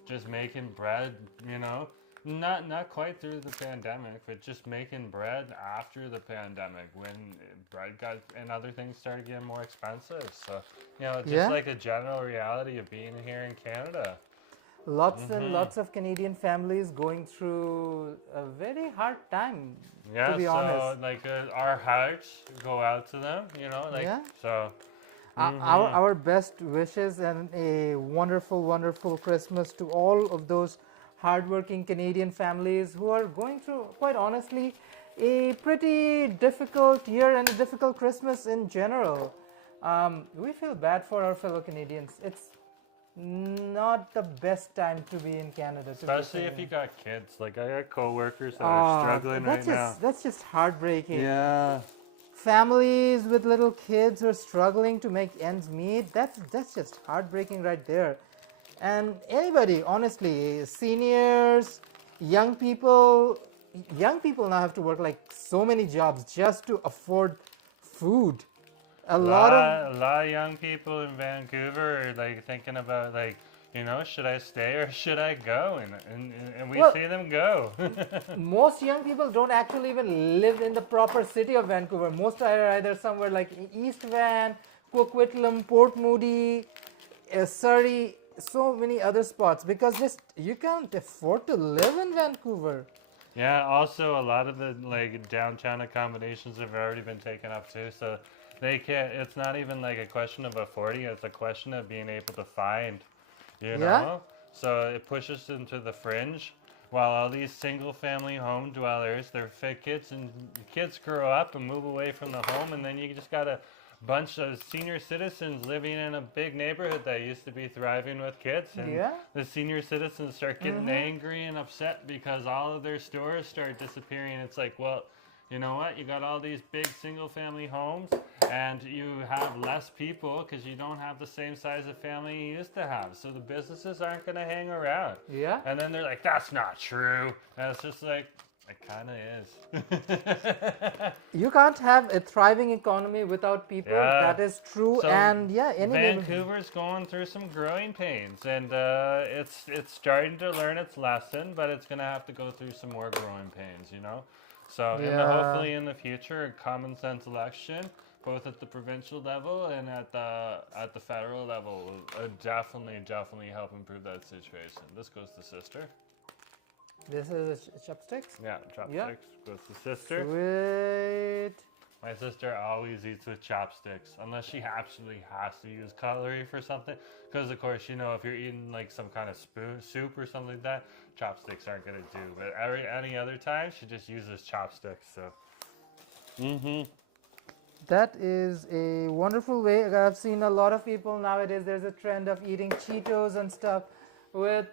Just making bread, you know, not quite through the pandemic, but just making bread after the pandemic when bread got and other things started getting more expensive. So, you know, just Yeah. like a general reality of being here in Canada. lots and lots of Canadian families going through a very hard time, Yeah, to be so honest. like our hearts go out to them, you know, like Yeah. so. Our best wishes and a wonderful, wonderful Christmas to all of those hardworking Canadian families who are going through, quite honestly, a pretty difficult year and a difficult Christmas in general. We feel bad for our fellow Canadians. It's not the best time to be in Canada. Especially if you got kids. Like I got coworkers that Oh, are struggling right now. that's just heartbreaking. Yeah. Families with little kids who are struggling to make ends meet, that's just heartbreaking right there. And anybody, honestly, seniors, young people now have to work like so many jobs just to afford food. A lot of young people in Vancouver are like thinking about like, you know, should I stay or should I go? And we see them go. most young people don't actually even live in the proper city of Vancouver. Most are either somewhere like East Van, Coquitlam, Port Moody, Surrey, so many other spots, because just you can't afford to live in Vancouver. Yeah, also a lot of the like downtown accommodations have already been taken up too, so they can't, it's not even like a question of affording, it's a question of being able to find, you know? So it pushes into the fringe, while all these single family home dwellers, their kids grow up and move away from the home, and then you just got a bunch of senior citizens living in a big neighborhood that used to be thriving with kids, and the senior citizens start getting angry and upset because all of their stores start disappearing. It's like, well, you know what, you got all these big single family homes and you have less people because you don't have the same size of family you used to have, so the businesses aren't going to hang around. And then they're like, that's not true, and it's just like, it kind of is. You can't have a thriving economy without people. That is true. So and Vancouver's going through some growing pains, and it's starting to learn its lesson, but it's going to have to go through some more growing pains, you know. So hopefully in the future, a common sense election, both at the provincial level and at the federal level, will definitely help improve that situation. This goes to sister. This is chopsticks? Yeah, chopsticks goes to sister. Sweet. My sister always eats with chopsticks, unless she absolutely has to use cutlery for something. Because, of course, you know, if you're eating like some kind of soup or something like that, chopsticks aren't going to do. But any other time, she just uses chopsticks. So, That is a wonderful way. I've seen a lot of people nowadays, there's a trend of eating Cheetos and stuff with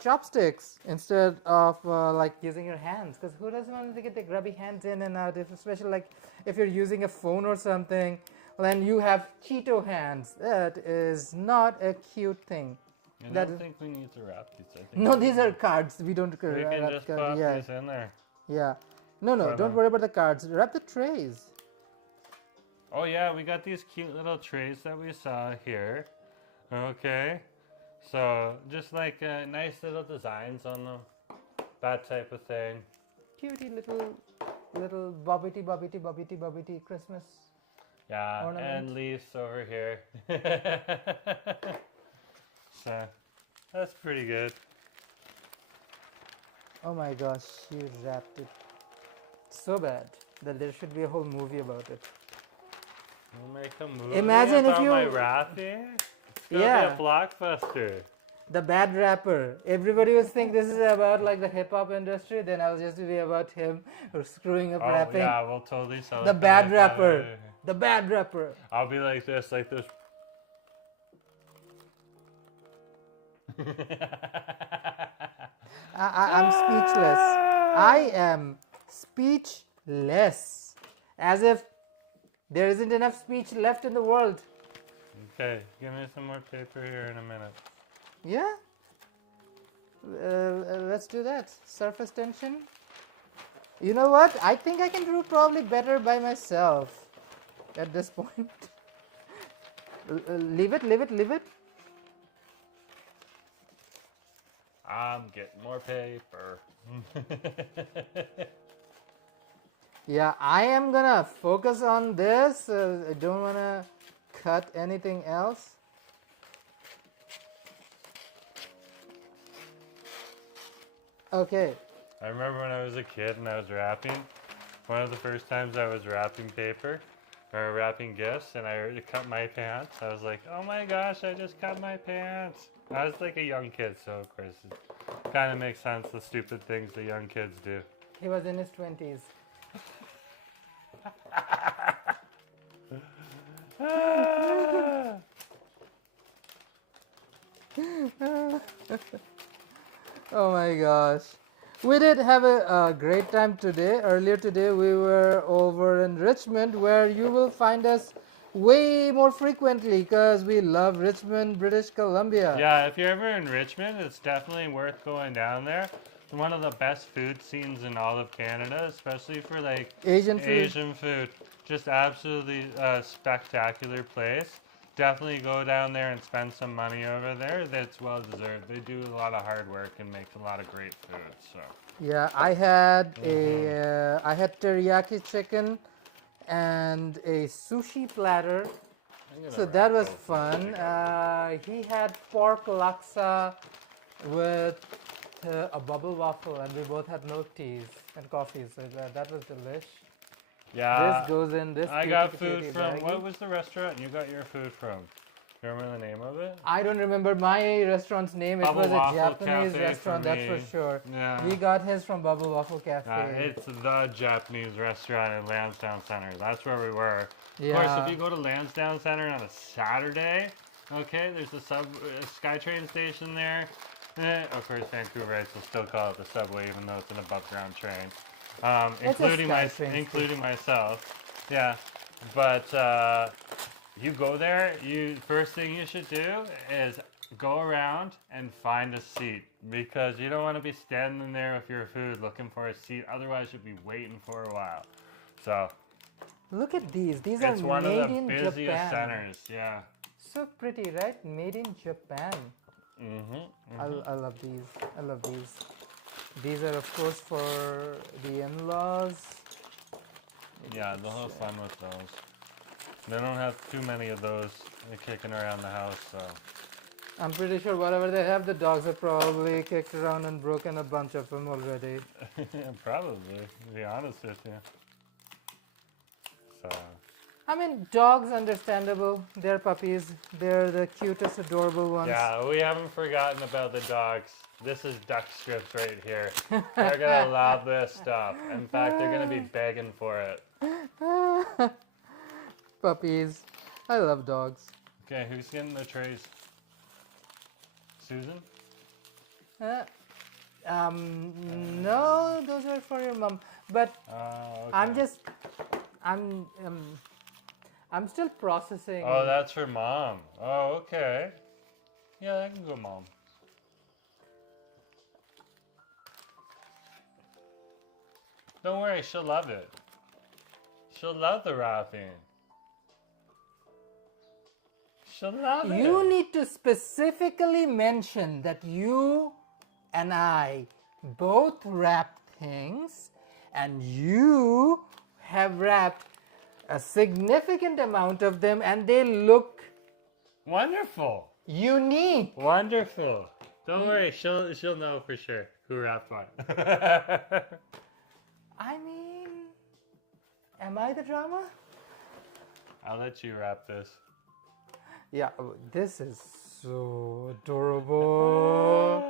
chopsticks instead of like using your hands, because who doesn't want to get the grubby hands in and out, especially like if you're using a phone or something, then you have Cheeto hands. That is not a cute thing. I don't think we need to wrap these. I think no, these are cards. We don't we can just pop these in there. No, don't worry about the cards. Wrap the trays. Oh yeah, we got these cute little trays that we saw here. Okay. So, just like nice little designs on them, that type of thing. Cutie little bobbity Christmas. Yeah, ornament. And leaves over here. So, that's pretty good. Oh my gosh, you wrapped it so bad that there should be a whole movie about it. We'll make a movie Imagine about if you... my wrapping. It's gonna be a blockbuster. The bad rapper. Everybody would think this is about like the hip hop industry. Then I'll just be about him or screwing up rapping. Yeah, we'll totally sell the bad rapper. The bad rapper. I'll be like this. I'm speechless. I am speechless. As if there isn't enough speech left in the world. Okay, give me some more paper here in a minute. Yeah? Let's do that. Surface tension. You know what? I think I can do probably better by myself at this point. Leave it. I'm getting more paper. Yeah, I am gonna focus on this. I don't wanna cut anything else. Okay. I remember when I was a kid and I was wrapping. One of the first times I was wrapping paper or wrapping gifts and I cut my pants. I was like, oh my gosh, I just cut my pants. I was like a young kid, so of course it kind of makes sense the stupid things the young kids do. He was in his 20s. Oh my gosh. We did have a great time today. Earlier today, we were over in Richmond, where you will find us way more frequently because we love Richmond, British Columbia. Yeah, if you're ever in Richmond, it's definitely worth going down there. It's one of the best food scenes in all of Canada, especially for like Asian food. Just absolutely spectacular place. Definitely go down there and spend some money over there. That's well deserved. They do a lot of hard work and make a lot of great food. So Yeah, I had I had teriyaki chicken and a sushi platter. So that was fun. He had pork laksa with a bubble waffle, and we both had milk teas and coffees. So that was delish. Yeah. This goes in this. I got cutie food from, baggie. what was the restaurant you got your food from? Do you remember the name of it? I don't remember my restaurant's name. It Bubble was a Waffle Japanese Cafe restaurant, for that's me. for sure. Yeah. We got his from Bubble Waffle Cafe. It's the Japanese restaurant in Lansdowne Center. That's where we were. Yeah. Of course, if you go to Lansdowne Center on a Saturday, okay, there's a SkyTrain station there. Of course, Vancouverites will still call it the subway, even though it's an above-ground train, including myself. Yeah, but you go there. First thing you should do is go around and find a seat, because you don't want to be standing there with your food looking for a seat. Otherwise, you'll be waiting for a while. So Look at these. These it's are one made of the in busiest Japan. centers. Yeah. So pretty, right? Made in Japan. Mm-hmm. I love these. I love these. These are, of course, for the in-laws. Yeah, they'll have fun with those. They don't have too many of those kicking around the house, so. I'm pretty sure whatever they have, the dogs have probably kicked around and broken a bunch of them already. Probably, to be honest with you. So. I mean, dogs, understandable. They're puppies. They're the cutest, adorable ones. Yeah, we haven't forgotten about the dogs. This is duck strips right here. They're gonna love this stuff. In fact, they're gonna be begging for it. Puppies. I love dogs. Okay, who's getting the trays? Susan? No, those are for your mom. But Okay. I'm still processing. Oh, that's for mom. Oh, okay. Yeah, that can go, mom. Don't worry, she'll love it. She'll love the wrapping. She'll love it. You need to specifically mention that you and I both wrap things, and you have wrapped a significant amount of them, and they look Wonderful. unique. Wonderful. Don't worry, she'll know for sure who wrapped what. I mean, am I the drama? I'll let you wrap this. Yeah, this is so adorable.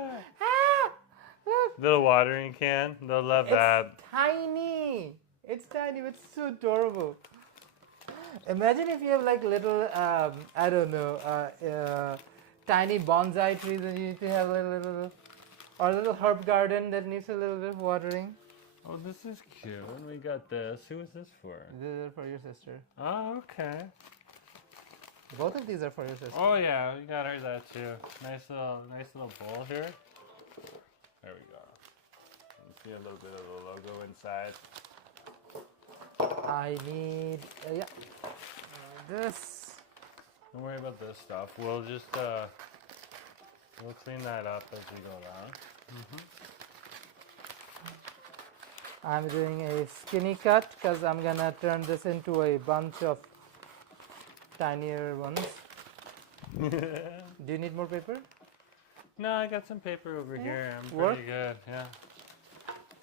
Look, Little watering can. They'll love that. it's tiny. It's tiny, but it's so adorable. Imagine if you have like little, I don't know, tiny bonsai trees, and you need to have a little, or a little herb garden that needs a little bit of watering. Oh, this is cute. And we got this. Who is this for? These are for your sister. Oh, okay. Both of these are for your sister. Oh yeah, we got her that too. Nice little bowl here. There we go. You see a little bit of the logo inside. I need, yeah, this. Don't worry about this stuff. We'll just we'll clean that up as we go along. I'm doing a skinny cut because I'm gonna turn this into a bunch of tinier ones. Do you need more paper? No, I got some paper over here. I'm Work? pretty good. Yeah.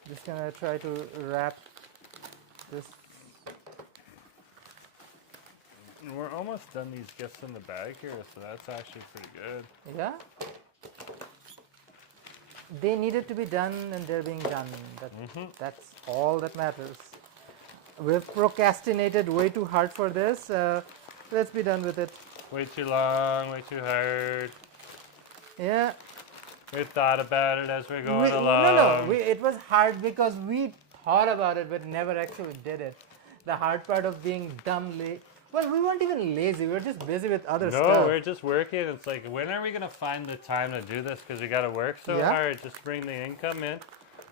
Just gonna try to wrap this. We're almost done these gifts in the bag here, so that's actually pretty good. Yeah. They needed to be done, and they're being done. That's all that matters. We've procrastinated way too hard for this. Let's be done with it. Way too long, way too hard. Yeah. We thought about it as we're going along. No. It was hard because we thought about it, but never actually did it. The hard part of being dumb late. Well, we weren't even lazy. We were just busy with other stuff. No, we're just working. It's like, when are we going to find the time to do this? Because we got to work so hard just bring the income in.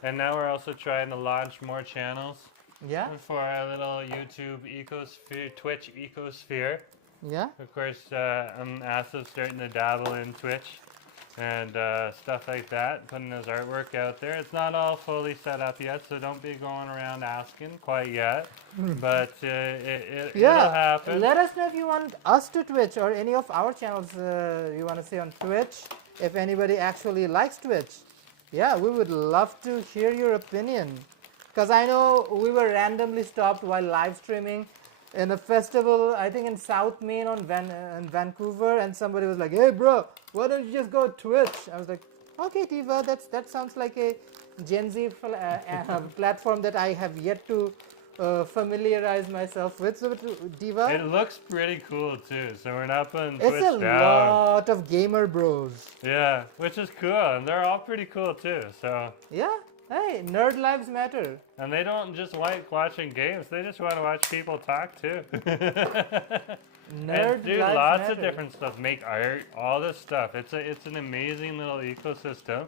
And now we're also trying to launch more channels. Yeah. For our little YouTube ecosphere, Twitch ecosphere. Yeah. Of course, Asif's starting to dabble in Twitch and stuff like that, putting his artwork out there. It's not all fully set up yet, so don't be going around asking quite yet. But it'll happen. Let us know if you want us to Twitch or any of our channels you want to see on Twitch. If anybody actually likes Twitch. Yeah, we would love to hear your opinion. Because I know we were randomly stopped while live streaming in a festival, I think in South Main in Vancouver, and somebody was like, "Hey bro, why don't you just go Twitch?" I was like, "Okay, Diva, that sounds like a Gen Z platform that I have yet to familiarize myself with." So, Diva, it looks pretty cool too. So we're not putting it's Twitch a down. lot of gamer bros. Yeah, which is cool, and they're all pretty cool too. So yeah. Hey, nerd lives matter. And they don't just like watching games; they just want to watch people talk too. Nerd do lives lots matter. of different stuff, make art, all this stuff. It's an amazing little ecosystem.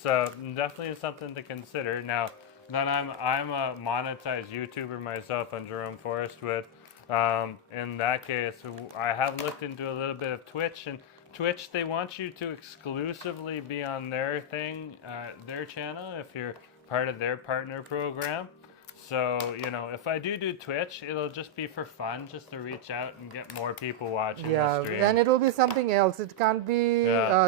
So definitely something to consider. Now, then I'm a monetized YouTuber myself on Jerome Forestwood. In that case, I have looked into a little bit of Twitch, and Twitch, they want you to exclusively be on their thing, their channel, if you're part of their partner program. So, you know, if I do Twitch, it'll just be for fun, just to reach out and get more people watching the stream. And it will be something else. It can't be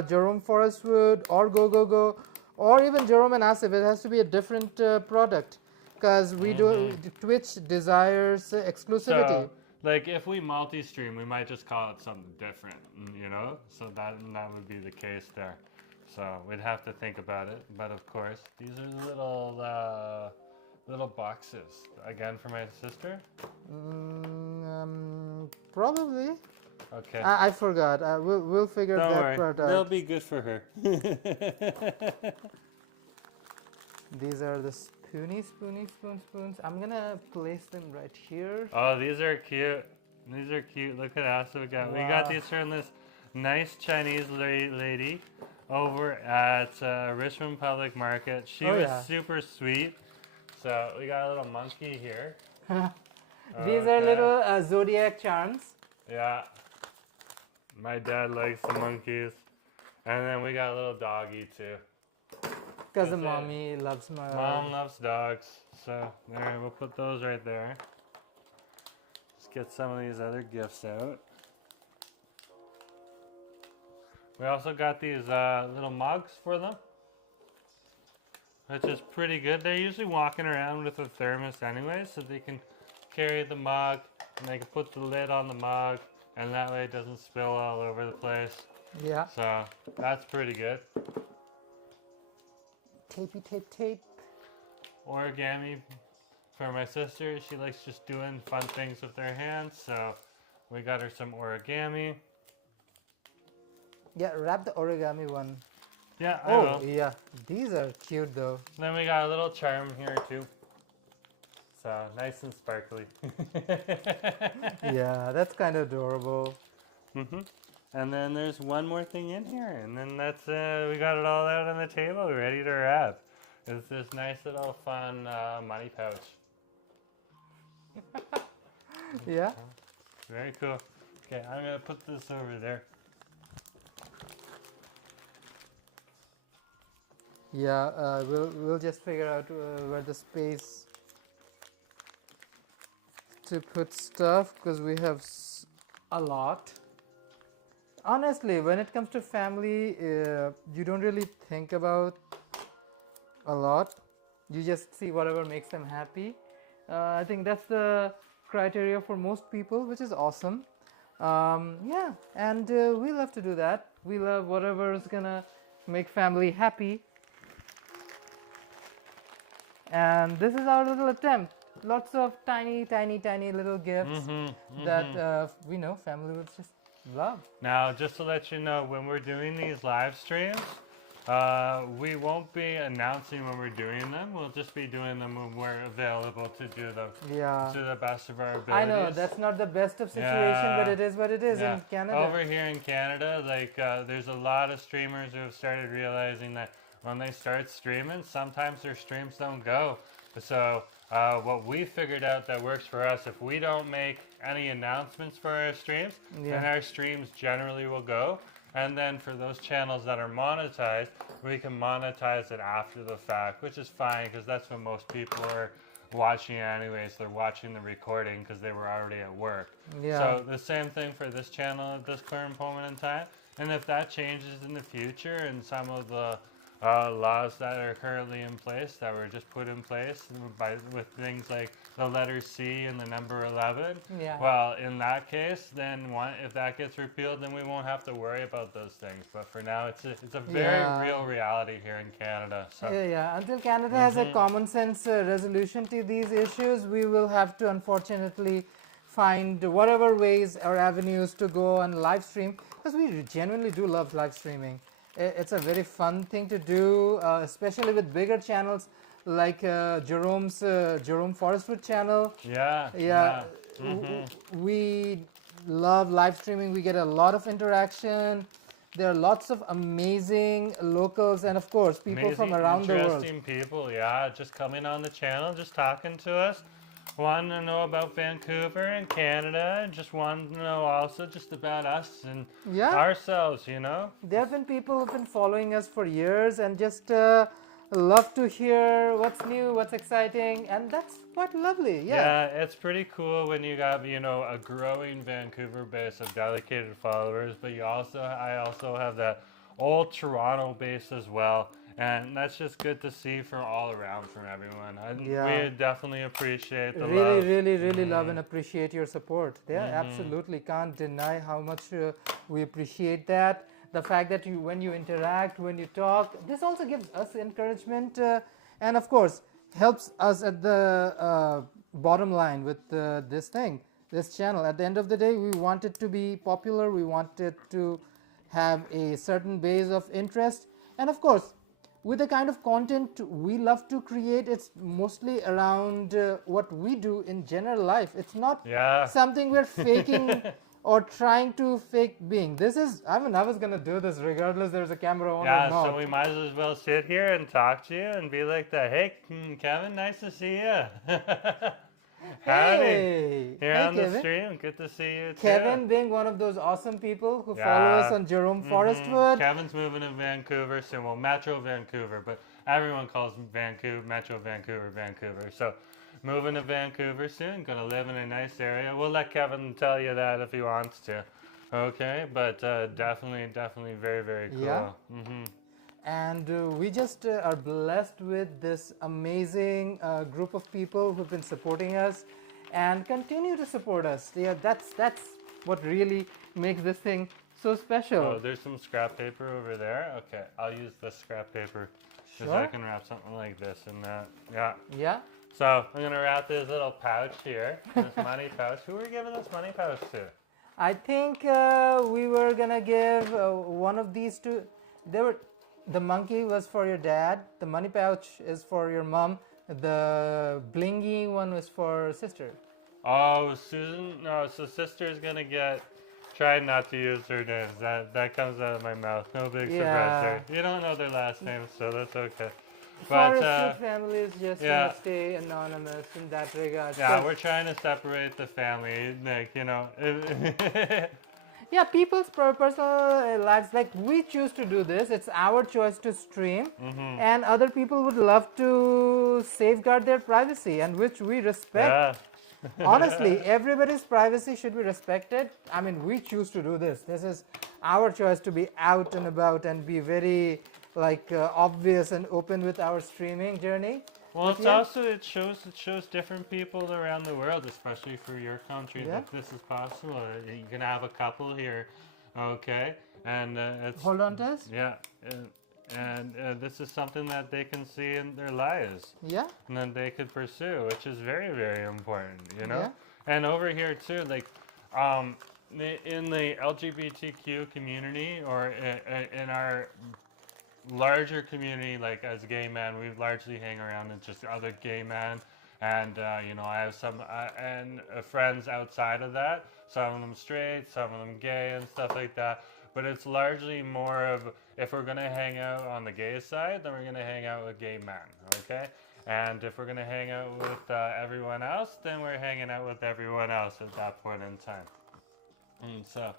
Jerome Forestwood or Go, or even Jerome and Asif. It has to be a different product, because we do Twitch desires exclusivity. So, like, if we multi-stream, we might just call it something different, you know? So that would be the case there. So we'd have to think about it. But of course, these are little boxes. Again, for my sister? Probably. Okay. I forgot. We'll figure Don't that worry. part out. They'll be good for her. These are the spoons. I'm gonna place them right here. Oh, these are cute. These are cute. Look at us. We got these from this nice Chinese lady over at Richmond Public Market. She was super sweet. So we got a little monkey here. These are little zodiac charms. Yeah. My dad likes the monkeys. And then we got a little doggy too. Because the mommy loves my... Mom loves dogs. So there, we'll put those right there. Let's get some of these other gifts out. We also got these little mugs for them, which is pretty good. They're usually walking around with a thermos anyway, so they can carry the mug and they can put the lid on the mug, and that way it doesn't spill all over the place. Yeah. So that's pretty good. Tape. Origami for my sister. She likes just doing fun things with her hands, so we got her some origami. Yeah, wrap the origami one. Yeah, I will. Yeah. These are cute though. Then we got a little charm here too. So nice and sparkly. Yeah, that's kind of adorable. And then there's one more thing in here, and then that's we got it all out on the table, ready to wrap. It's this nice little fun money pouch. Yeah. Very cool. Okay, I'm gonna put this over there. Yeah, we'll just figure out where the space to put stuff, because we have a lot. Honestly, when it comes to family, you don't really think about a lot. You just see whatever makes them happy. I think that's the criteria for most people, which is awesome. Yeah, and we love to do that. We love whatever is gonna make family happy. And this is our little attempt. Lots of tiny, tiny, tiny little gifts that we know family would just love. Now, just to let you know, when we're doing these live streams, we won't be announcing when we're doing them. We'll just be doing them when we're available to do them Yeah. to the best of our abilities. I know that's not the best of situation, Yeah. but it is what it is in Canada. Over here in Canada, like there's a lot of streamers who have started realizing that when they start streaming, sometimes their streams don't go. So what we figured out that works for us, if we don't make any announcements for our streams, then our streams generally will go. And then for those channels that are monetized, we can monetize it after the fact, which is fine because that's when most people are watching anyways. They're watching the recording because they were already at work. Yeah. So the same thing for this channel at this current moment in time. And if that changes in the future and some of the laws that are currently in place that were just put in place with things like the letter C and the number 11. Yeah. Well, in that case, then if that gets repealed, then we won't have to worry about those things. But for now, it's a very real reality here in Canada. So. Yeah. Until Canada has a common sense resolution to these issues, we will have to unfortunately find whatever ways or avenues to go and live stream, because we genuinely do love live streaming. It's a very fun thing to do, especially with bigger channels like Jerome Forestwood channel. Yeah. We love live streaming. We get a lot of interaction. There are lots of amazing locals and of course people from around the world. Interesting people, just coming on the channel, just talking to us. Wanting to know about Vancouver and Canada, and just wanting to know also just about us and ourselves, you know? There have been people who've been following us for years and just love to hear what's new, what's exciting, and that's quite lovely. Yeah, it's pretty cool when you got, a growing Vancouver base of dedicated followers, but I also have that old Toronto base as well. And that's just good to see from all around from everyone. We definitely appreciate the love. Really love and appreciate your support. Absolutely can't deny how much we appreciate that. The fact that when you interact, when you talk, this also gives us encouragement and of course helps us at the bottom line with this channel. At the end of the day, we want it to be popular. We want it to have a certain base of interest. And of course, with the kind of content we love to create, it's mostly around what we do in general life. It's not something we're faking or trying to fake being. I was going to do this regardless there's a camera on or not. So we might as well sit here and talk to you and be like that. Hey, Kevin, nice to see you. Hey, here on the stream, good to see you too. Kevin being one of those awesome people who follow us on Jerome Forestwood. Kevin's moving to Vancouver soon. Well, Metro Vancouver, but everyone calls Metro Vancouver. So moving to Vancouver soon, gonna live in a nice area. We'll let Kevin tell you that if he wants to. Okay, but definitely very, very cool. Yeah. And we just are blessed with this amazing group of people who've been supporting us and continue to support us. Yeah, that's what really makes this thing so special. Oh, there's some scrap paper over there. Okay, I'll use this scrap paper because I can wrap something like this in that. Yeah. So I'm gonna wrap this little pouch here, this money pouch. Who are we giving this money pouch to? I think we were gonna give one of these two. The monkey was for your dad. The money pouch is for your mom. The blingy one was for sister. Oh, Susan. No, so sister's gonna get. Try not to use her names. That comes out of my mouth. No big surprise there. You don't know their last names, so that's okay. But family is just gonna stay anonymous in that regard. Yeah, we're trying to separate the family, Yeah, people's personal lives, like we choose to do this. It's our choice to stream, and other people would love to safeguard their privacy, and which we respect. Honestly, everybody's privacy should be respected. I mean, we choose to do this. This is our choice to be out and about and be very obvious and open with our streaming journey. Well, But it's yeah. also it shows different people around the world, especially for your country, Yeah. that this is possible. You can have a couple here, okay, and it's Hold on, Tess. yeah, and this is something that they can see in their lives, Yeah. and then they could pursue, which is very very important, you know. Yeah. And over here too, like, in the LGBTQ community or in our larger community, like as gay men, we largely hang around with just other gay men, and you know, I have some friends outside of that. Some of them straight, some of them gay, and stuff like that. But it's largely more of, if we're gonna hang out on the gay side, then we're gonna hang out with gay men, okay? And if we're gonna hang out with everyone else, then we're hanging out with everyone else at that point in time. And so,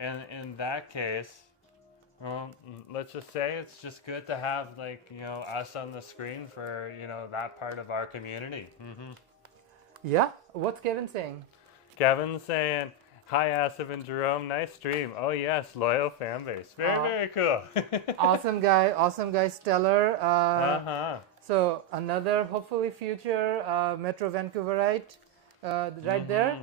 in that case, well, let's just say it's just good to have, like, you know, us on the screen for, you know, that part of our community. Yeah. What's Kevin saying? Kevin's saying, "Hi, Asif and Jerome. Nice stream. Oh yes, loyal fan base. Very very cool." Awesome guy, stellar. Uh-huh. So another hopefully future Metro Vancouverite right there.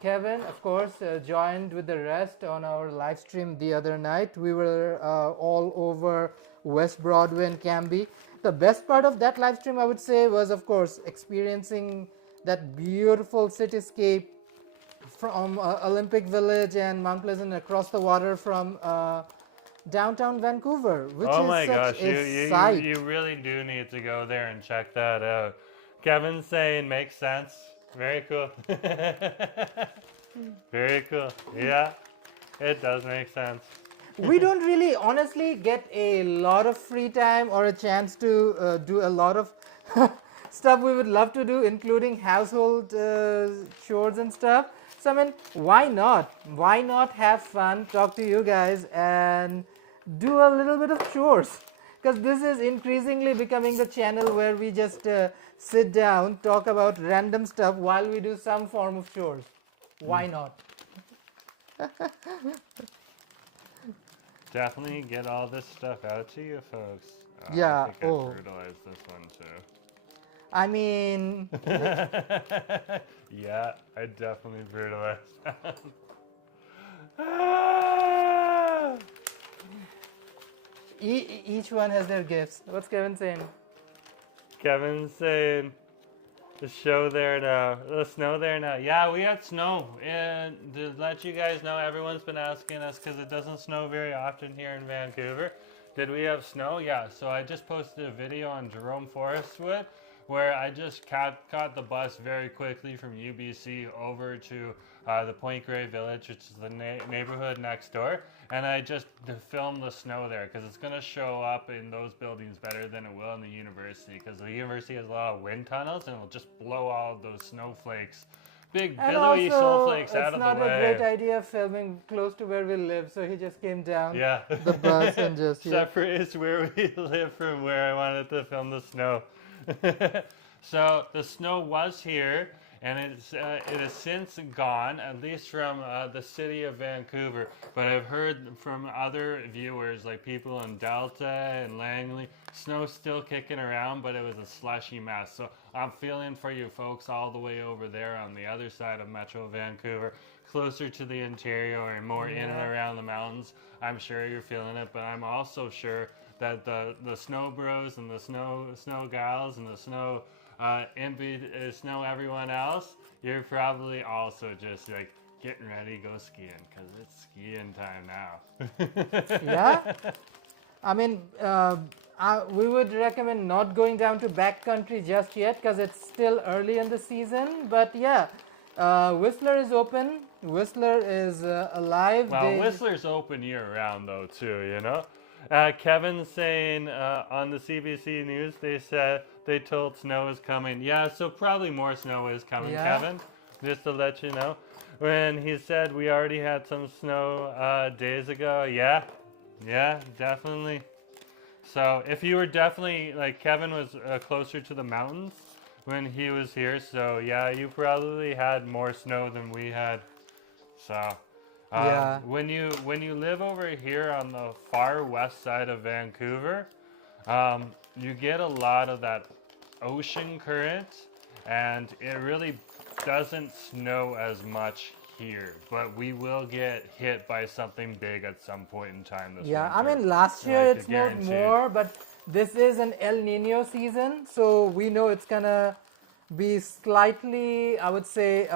Kevin, of course, joined with the rest on our live stream the other night. We were all over West Broadway and Cambie. The best part of that live stream, I would say, was, of course, experiencing that beautiful cityscape from Olympic Village and Mount Pleasant across the water from downtown Vancouver, which Oh is my such gosh, a sight. you really do need to go there and check that out. Kevin's saying makes sense. Very cool. Very cool. Yeah, it does make sense. We don't really honestly get a lot of free time or a chance to do a lot of stuff we would love to do, including household chores and stuff. So I mean, why not? Why not have fun, talk to you guys, and do a little bit of chores? Because this is increasingly becoming the channel where we just sit down, talk about random stuff while we do some form of chores. Why not? Definitely get all this stuff out to you folks. Yeah, I think I brutalized this one too. I mean, Yeah, I definitely brutalized that. each one has their gifts. What's Kevin saying? Kevin's saying the show there now, the snow there now. Yeah, we had snow, and to let you guys know, everyone's been asking us because it doesn't snow very often here in Vancouver. Did we have snow? Yeah, so I just posted a video on Jerome Forestwood where I just caught the bus very quickly from UBC over to the Point Grey Village, which is the neighborhood next door, and I just filmed the snow there because it's going to show up in those buildings better than it will in the university, because the university has a lot of wind tunnels and it'll just blow all of those snowflakes, big And billowy also, snowflakes out of the way. it's not a great idea filming close to where we live, so he just came down Yeah. the bus and just separates where we live from where I wanted to film the snow. So the snow was here, and it has since gone, at least from the city of Vancouver. But I've heard from other viewers, like people in Delta and Langley, snow's still kicking around, but it was a slushy mess. So I'm feeling for you folks all the way over there on the other side of Metro Vancouver, closer to the interior and more in and around the mountains. I'm sure you're feeling it, but I'm also sure that the snow bros and the snow gals and the snow snow everyone else, you're probably also just like getting ready to go skiing, because it's skiing time now. Yeah. I mean, we would recommend not going down to backcountry just yet because it's still early in the season. But yeah, Whistler is open. Whistler is alive. Well, Whistler's open year round though too, you know. Kevin's saying on the CBC News, they said they told snow is coming. Yeah, so probably more snow is coming, Yeah. Kevin, just to let you know. When he said we already had some snow days ago, yeah, definitely. So if you were definitely, like, Kevin was closer to the mountains when he was here, so yeah, you probably had more snow than we had. So Yeah. when you live over here on the far west side of Vancouver, you get a lot of that ocean current, and it really doesn't snow as much here, but we will get hit by something big at some point in time this Yeah, I winter. mean, last year Like, it snowed guaranteed. more, but this is an El Nino season, so we know it's gonna be slightly, I would say,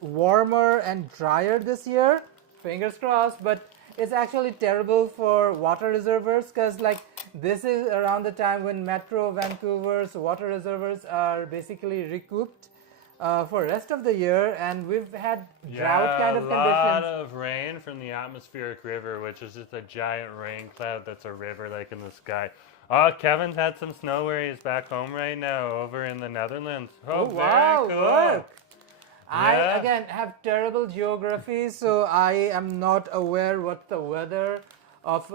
warmer and drier this year. Fingers crossed, but it's actually terrible for water reservoirs because, like, this is around the time when Metro Vancouver's water reservoirs are basically recouped for rest of the year, and we've had drought kind of a lot conditions. of rain from the atmospheric river, which is just a giant rain cloud that's a river like in the sky. Oh, Kevin's had some snow where he's back home right now, over in the Netherlands. Oh, very Wow, cool. look. I Yeah. again have terrible geography, so I am not aware what the weather of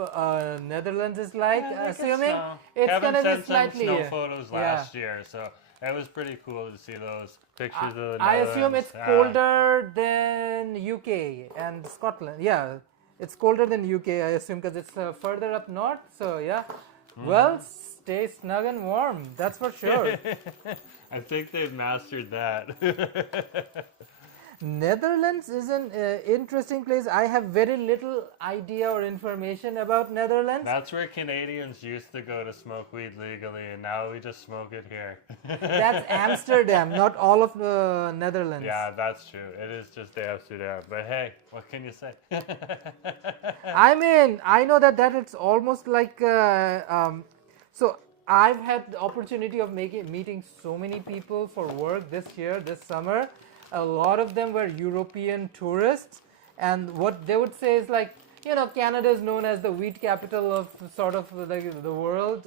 Netherlands is like. Yeah, they get Assuming snow. it's Kevin gonna be sent some slightly. snow photos yeah. last year, so it was pretty cool to see those pictures of the I Netherlands. assume it's colder than UK and Scotland. Yeah, it's colder than UK. I assume because it's further up north. So yeah. Well, stay snug and warm. That's for sure. I think they've mastered that. Netherlands is an interesting place. I have very little idea or information about Netherlands. That's where Canadians used to go to smoke weed legally, and now we just smoke it here. That's Amsterdam, not all of the Netherlands. Yeah, that's true. It is just Amsterdam. But hey, what can you say? I mean, I know that it's almost like so I've had the opportunity of meeting so many people for work this year, this summer. A lot of them were European tourists, and what they would say is like, you know, Canada is known as the wheat capital of sort of like the world.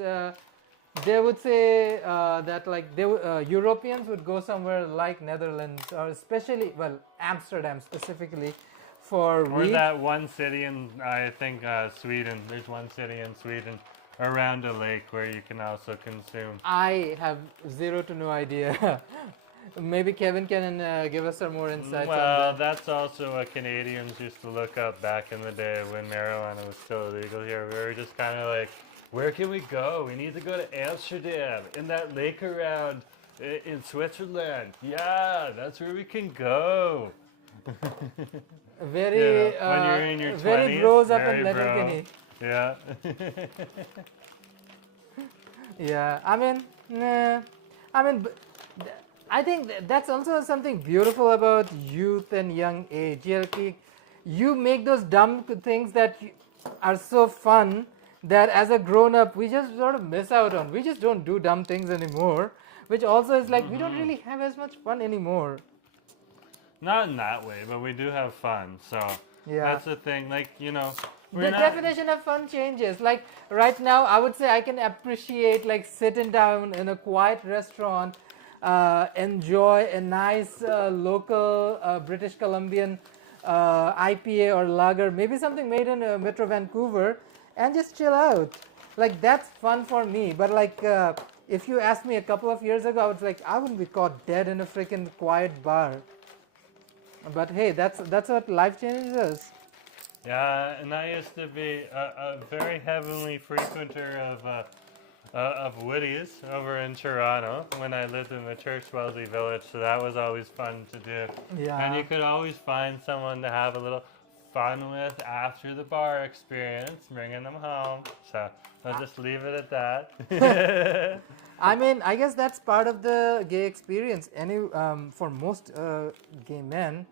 They would say that like Europeans would go somewhere like Netherlands, or especially, well, Amsterdam specifically, for Or wheat. that one city in, I think, Sweden. There's one city in Sweden around a lake where you can also consume. I have zero to no idea. Maybe Kevin can give us some more insights on Well, that. that's also what Canadians used to look up back in the day when marijuana was still illegal here. We were just kind of like, where can we go? We need to go to Amsterdam, in that lake around in Switzerland. Yeah, that's where we can go. Very, Yeah, when you're in your very 20s, bros up very in bro. Letterkenny. Yeah. Yeah, I mean, nah, I mean, I think that's also something beautiful about youth and young age. You make those dumb things that are so fun that as a grown-up we just sort of miss out on. We just don't do dumb things anymore, which also is like we don't really have as much fun anymore. Not in that way, but we do have fun. So Yeah. that's the thing. Like, you know, we're The not. definition of fun changes. Like right now, I would say I can appreciate like sitting down in a quiet restaurant, enjoy a nice local British Columbian IPA or lager, maybe something made in Metro Vancouver, and just chill out. Like that's fun for me. But like if you asked me a couple of years ago, I was like, I wouldn't be caught dead in a freaking quiet bar. But hey, that's what life changes us. Yeah, and I used to be a very heavily frequenter of Woody's over in Toronto when I lived in the Church Wellesley Village, so that was always fun to do. Yeah. And you could always find someone to have a little fun with after the bar experience, bringing them home. So I'll just leave it at that. I mean, I guess that's part of the gay experience. For most gay men,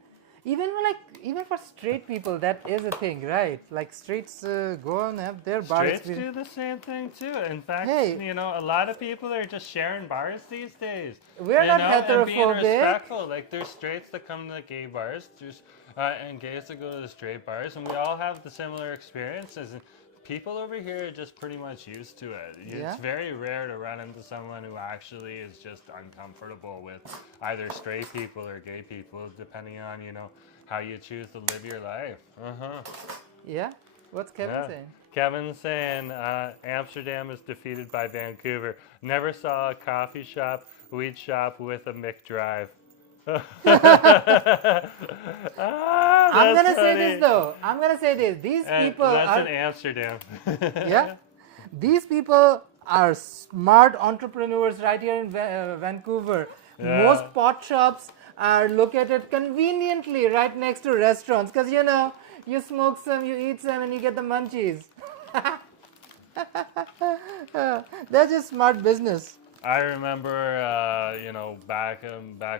even for straight people, that is a thing, right? Like straights go and have their bar Straights experience. do the same thing too. In fact, Hey. you know, a lot of people are just sharing bars these days. We're you not know, and being heterophobic. respectful. Like there's straights that come to the gay bars, there's and gays that go to the straight bars, and we all have the similar experiences. And people over here are just pretty much used to it. Yeah. It's very rare to run into someone who actually is just uncomfortable with either straight people or gay people, depending on, you know, how you choose to live your life. Yeah? What's Kevin saying? Kevin's saying Amsterdam is defeated by Vancouver. Never saw a coffee shop, weed shop with a McDrive. I'm gonna say this though. I'm gonna say this. These And people that's are in Amsterdam. yeah. These people are smart entrepreneurs right here in Vancouver. Yeah. Most pot shops are located conveniently right next to restaurants because you smoke some, you eat some, and you get the munchies. That's just smart business. I remember, back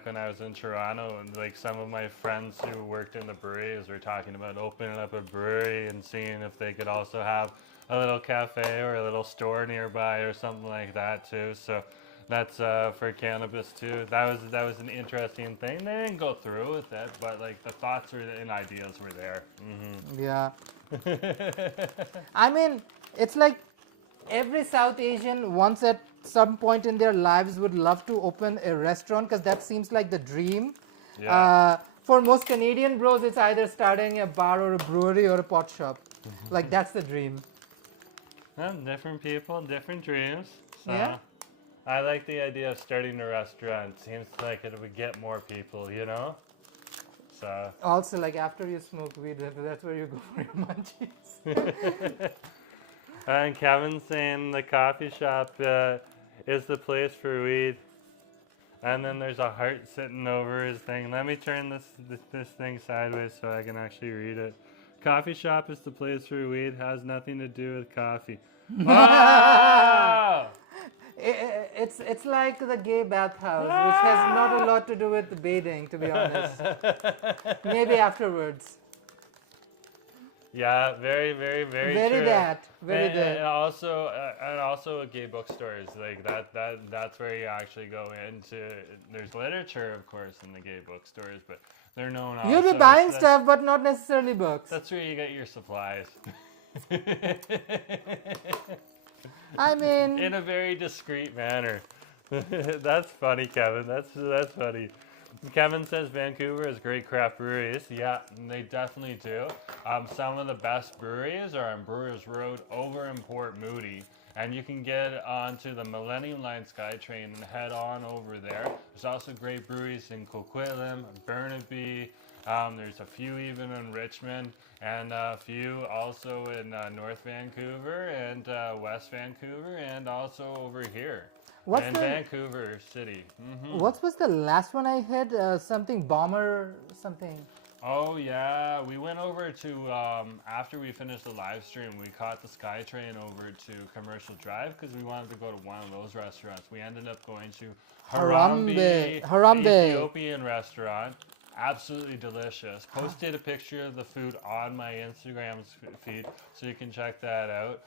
when I was in Toronto, and like some of my friends who worked in the breweries were talking about opening up a brewery and seeing if they could also have a little cafe or a little store nearby or something like that too. So that's for cannabis too. That was an interesting thing. They didn't go through with it, but like the thoughts and ideas were there. Mm-hmm. Yeah. I mean, it's like every South Asian once at some point in their lives would love to open a restaurant because that seems like the dream. Yeah. For most Canadian bros, it's either starting a bar or a brewery or a pot shop. Like that's the dream. Well, different people, different dreams. So Yeah. I like the idea of starting a restaurant. Seems like it would get more people, So. Also, like after you smoke weed, that's where you go for your munchies. And Kevin's saying the coffee shop is the place for weed. And then there's a heart sitting over his thing. Let me turn this thing sideways so I can actually read it. Coffee shop is the place for weed. Has nothing to do with coffee. Wow! It's like the gay bathhouse, which has not a lot to do with bathing, to be honest. Maybe afterwards. Yeah, very, very, very Very true. that. Very that. And also gay bookstores like that's where you actually go into. There's literature, of course, in the gay bookstores, but they're known. You'll be also buying as- stuff, but not necessarily books. That's where you get your supplies. I mean, In a very discreet manner. That's funny, Kevin. That's funny. Kevin says Vancouver has great craft breweries. Yeah, they definitely do. Some of the best breweries are on Brewers Road over in Port Moody. And you can get onto the Millennium Line SkyTrain and head on over there. There's also great breweries in Coquitlam, Burnaby. There's a few even in Richmond, and a few also in North Vancouver and West Vancouver, and also over here. What's in the- Vancouver City. Mm-hmm. what was the last one I had? Something bomber something. Oh yeah, we went over to after we finished the live stream, we caught the SkyTrain over to Commercial Drive because we wanted to go to one of those restaurants. We ended up going to Harambe. Ethiopian restaurant. Absolutely delicious. Posted a picture of the food on my Instagram feed, so you can check that out.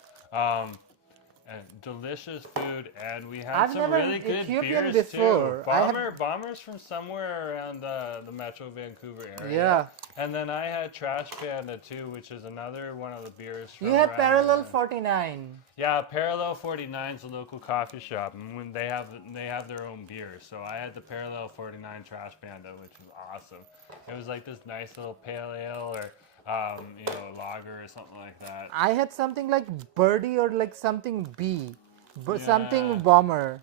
And delicious food, and we had I've some never really good Ethiopian beers before. too. Bomber's from somewhere around the Metro Vancouver area. Yeah. And then I had Trash Panda too, which is another one of the beers from You had around Parallel there. 49. Yeah, Parallel 49 is a local coffee shop, and when they have their own beer. So I had the Parallel 49 Trash Panda, which was awesome. It was like this nice little pale ale or lager or something like that. I had something like Birdie or like something B. Yeah. Something bomber.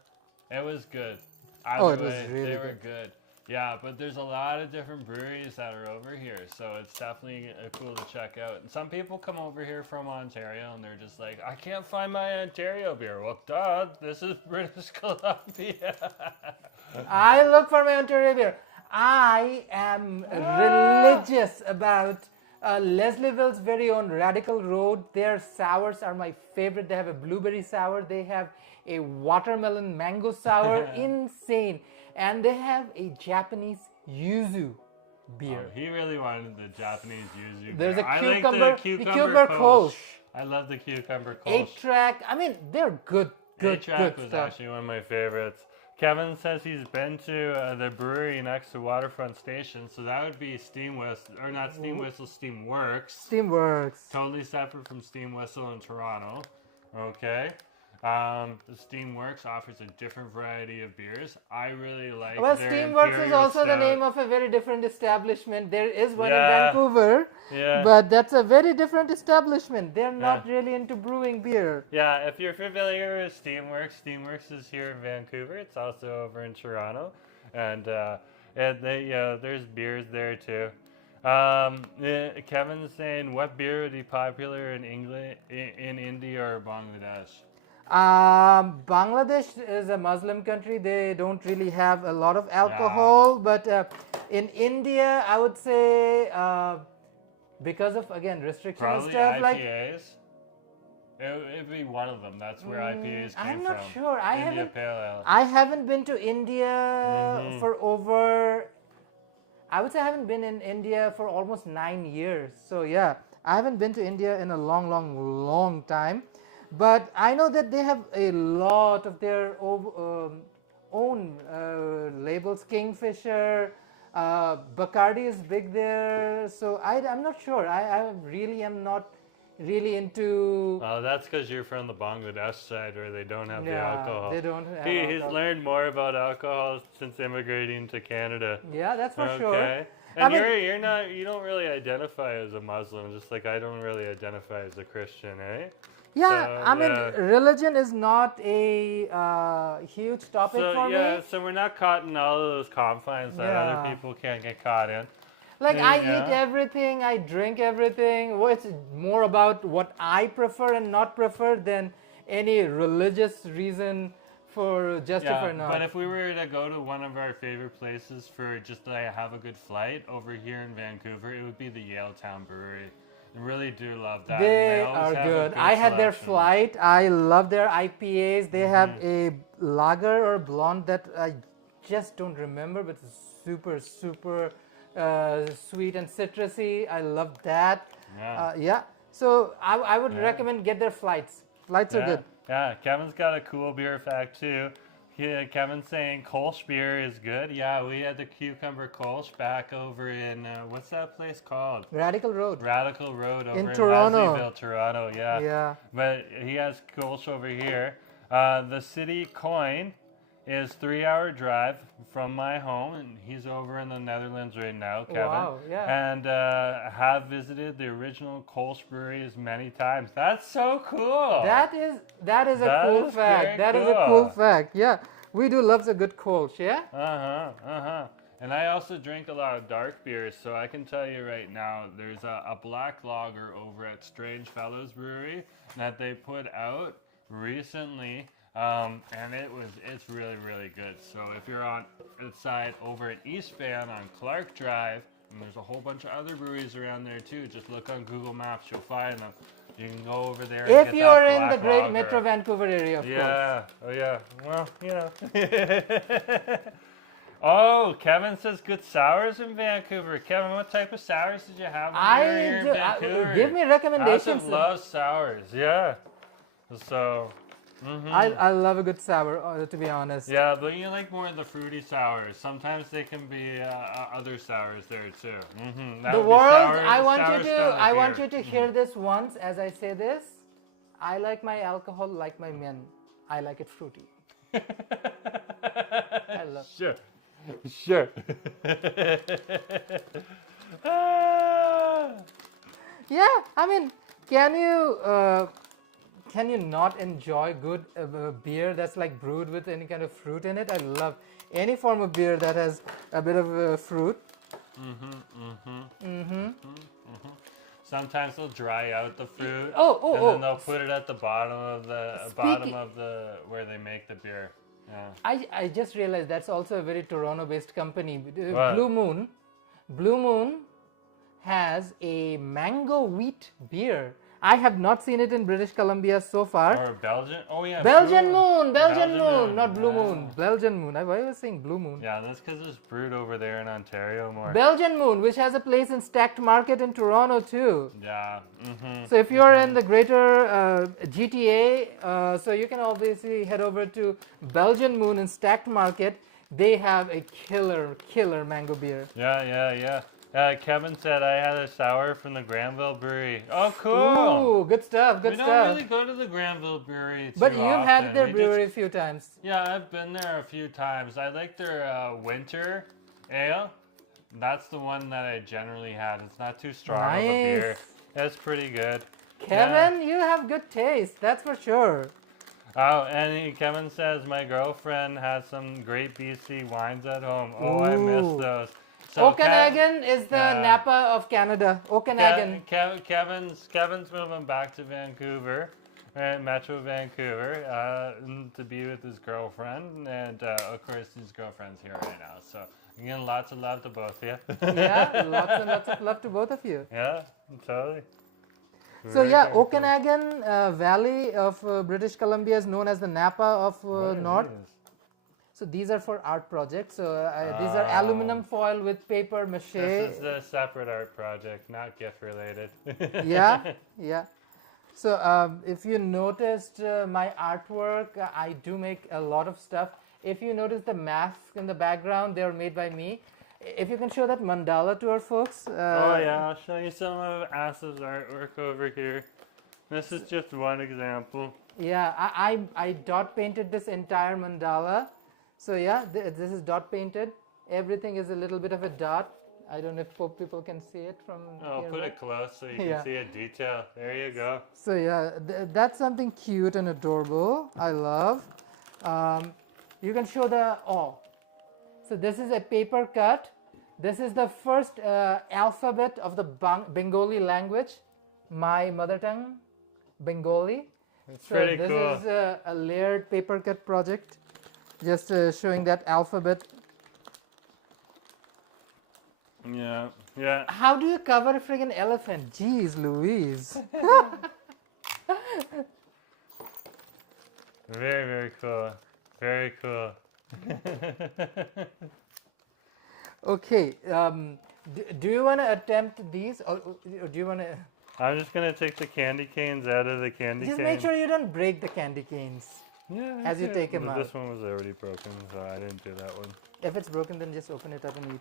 It was good. Oh, Either it was way, really they were good. Yeah, but there's a lot of different breweries that are over here, so it's definitely cool to check out. And some people come over here from Ontario, and they're just like, I can't find my Ontario beer. Well, duh, this is British Columbia. I look for my Ontario beer. I am religious about Leslieville's very own Radical Road. Their sours are my favorite. They have a blueberry sour. They have a watermelon mango sour. Insane. And they have a Japanese yuzu beer. Oh, he really wanted the Japanese yuzu There's beer. a I cucumber, like the cucumber Kolsch. I love the cucumber Kolsch. 8-track. I mean, they're good Eight-track was stuff. actually one of my favorites. Kevin says he's been to the brewery next to Waterfront Station, so that would be Steam Whistle, or not Steam Whistle, Steamworks. Steamworks. Totally separate from Steam Whistle in Toronto. Okay. The Steamworks offers a different variety of beers. I really like Well, their Steamworks is Imperial also the Stout. name of a very different establishment. There is one in Yeah. Vancouver, Yeah. but that's a very different establishment. They're not really into brewing beer. Yeah, if you're familiar with Steamworks is here in Vancouver. It's also over in Toronto, and there's beers there too. Kevin's saying, what beer would be popular in England, in India or Bangladesh? Bangladesh is a Muslim country. They don't really have a lot of alcohol, but in India, I would say because of again restrictions and Probably stuff IPAs. It'd be one of them. That's where IPAs came I'm not from. sure. India Pale Ale. I haven't been to India for over. I would say I haven't been in India for almost 9 years. So yeah, I haven't been to India in a long time. But I know that they have a lot of their own labels. Kingfisher, Bacardi is big there. So I'm not sure. I really am not really into. That's because you're from the Bangladesh side where they don't have the alcohol. They don't have He's alcohol. learned more about alcohol since immigrating to Canada. Yeah, that's for sure. Okay. And you don't really identify as a Muslim, just like I don't really identify as a Christian, eh? Yeah, So, I mean, religion is not a huge topic for me. So we're not caught in all of those confines that other people can't get caught in. Like I eat everything, I drink everything. Well, it's more about what I prefer and not prefer than any religious reason for justify not. But if we were to go to one of our favorite places for just to have a good flight over here in Vancouver, it would be the Yaletown Brewery. I really do love that. They are good. I had their flight. I love their IPAs. They have a lager or blonde that I just don't remember, but it's super sweet and citrusy. I love that. Yeah. So I would recommend get their flights. Flights are good. Yeah, Kevin's got a cool beer fact too. Kevin's saying Kolsch beer is good. Yeah, we had the cucumber Kolsch back over in, what's that place called? Radical Road. Radical Road over in Toronto. Leslieville, Toronto, yeah. Yeah. But he has Kolsch over here. The city coin is 3-hour drive from my home, and he's over in the Netherlands right now, Kevin. Wow, yeah. And have visited the original Kolsch breweries many times. That's so cool. That is a cool fact. That is a cool fact. Yeah, we do love a good Kolsch. Yeah. And I also drink a lot of dark beers, so I can tell you right now, there's a black lager over at Strange Fellows Brewery that they put out recently. And it's really, really good. So if you're on the side over at East Van on Clark Drive, and there's a whole bunch of other breweries around there too, just look on Google Maps, you'll find them. You can go over there. If you're in the great Metro Vancouver area, of course. Yeah. Oh yeah. Well, you know. Oh, Kevin says good sours in Vancouver. Kevin, what type of sours did you have when you were here in Vancouver? Give me recommendations. Asif loves sours. Yeah. So. I love a good sour, to be honest. Yeah, but you like more of the fruity sours. Sometimes they can be other sours there too. The world, I want you to hear this once as I say this. I like my alcohol like my men. I like it fruity. I love. Sure. Yeah, I mean, can you not enjoy good beer that's like brewed with any kind of fruit in it? I love any form of beer that has a bit of fruit. Sometimes they'll dry out the fruit. And then they'll put it at the bottom of the where they make the beer. Yeah. I just realized that's also a very Toronto-based company. What? Blue Moon has a mango wheat beer. I have not seen it in British Columbia so far. Or Belgian? Oh yeah. Belgian Moon, not Blue Moon. Belgian Moon. Why was I saying Blue Moon? Yeah, that's because it's brewed over there in Ontario more. Belgian Moon, which has a place in Stacked Market in Toronto too. Yeah. So if you're in the greater GTA, so you can obviously head over to Belgian Moon in Stacked Market. They have a killer mango beer. Yeah. Kevin said I had a sour from the Granville Brewery. Oh, cool. Ooh, good stuff. We don't really go to the Granville Brewery too But you've often. had their brewery a few times. Yeah, I've been there a few times. I like their winter ale. That's the one that I generally had. It's not too strong of a beer. It's pretty good. Kevin, you have good taste. That's for sure. Oh, and Kevin says my girlfriend has some great BC wines at home. Oh, I miss those. So Okanagan is the Napa of Canada. Okanagan. Kevin's moving back to Vancouver, at Metro Vancouver to be with his girlfriend, and of course his girlfriend's here right now. So again, lots of love to both of you. Yeah, lots and lots of love to both of you. Yeah, totally. So Very, yeah, very cool. Okanagan Valley of British Columbia is known as the Napa of North. So these are for art projects. So these are aluminum foil with paper mache. This is a separate art project, not gift related. Yeah, yeah. So if you noticed my artwork, I do make a lot of stuff. If you notice the masks in the background, they are made by me. If you can show that mandala to our folks. Oh yeah, I'll show you some of Asif's artwork over here. This is just one example. Yeah, I dot painted this entire mandala. So yeah, this is dot painted. Everything is a little bit of a dot. I don't know if people can see it from Oh, here, put right? it close so you can see a detail. There you go. So yeah, that's something cute and adorable. I love. You can show the So this is a paper cut. This is the first alphabet of the Bengali language, my mother tongue, Bengali. It's pretty cool. This is a layered paper cut project, just showing that alphabet. Yeah, yeah. How do you cover a friggin' elephant? Jeez Louise. Very, very cool. Very cool. Okay, do you want to attempt these, or do you want to... I'm just going to take the candy canes out of the candy Just canes. make sure you don't break the candy canes Yeah, as you that's take it. them But out. This one was already broken, so I didn't do that one. If it's broken, then just open it up and eat.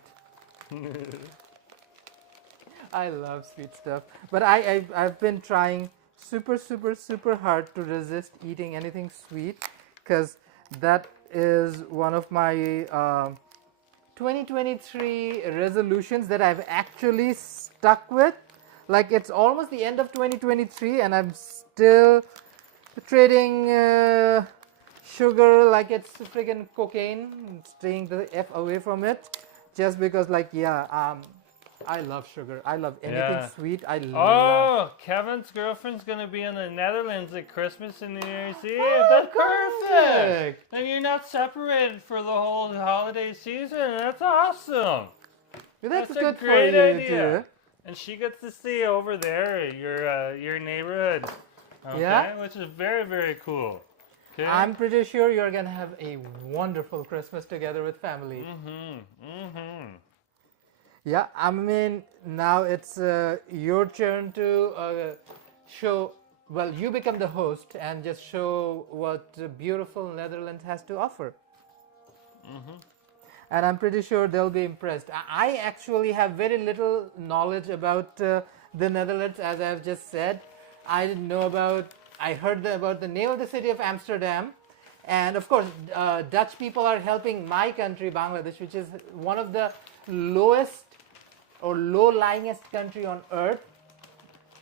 I love sweet stuff. But I've been trying super hard to resist eating anything sweet, because that is one of my 2023 resolutions that I've actually stuck with. Like, it's almost the end of 2023 and I'm still trading sugar like it's friggin' cocaine, staying the F away from it, just because, like, I love sugar. I love anything sweet. I love. Oh, Kevin's girlfriend's gonna be in the Netherlands at Christmas and New Year's Eve. That's perfect. And you're not separated for the whole holiday season. That's awesome. That's a good great for you idea. too. And she gets to see over there your neighborhood. Okay? Yeah. Which is very cool. Okay? I'm pretty sure you're gonna have a wonderful Christmas together with family. Yeah, I mean, now it's your turn to show. Well, you become the host and just show what beautiful Netherlands has to offer. And I'm pretty sure they'll be impressed. I actually have very little knowledge about the Netherlands, as I've just said. I didn't know about. I heard about the name of the city of Amsterdam, and of course, Dutch people are helping my country, Bangladesh, which is one of the lowest or low-lyingest country on earth,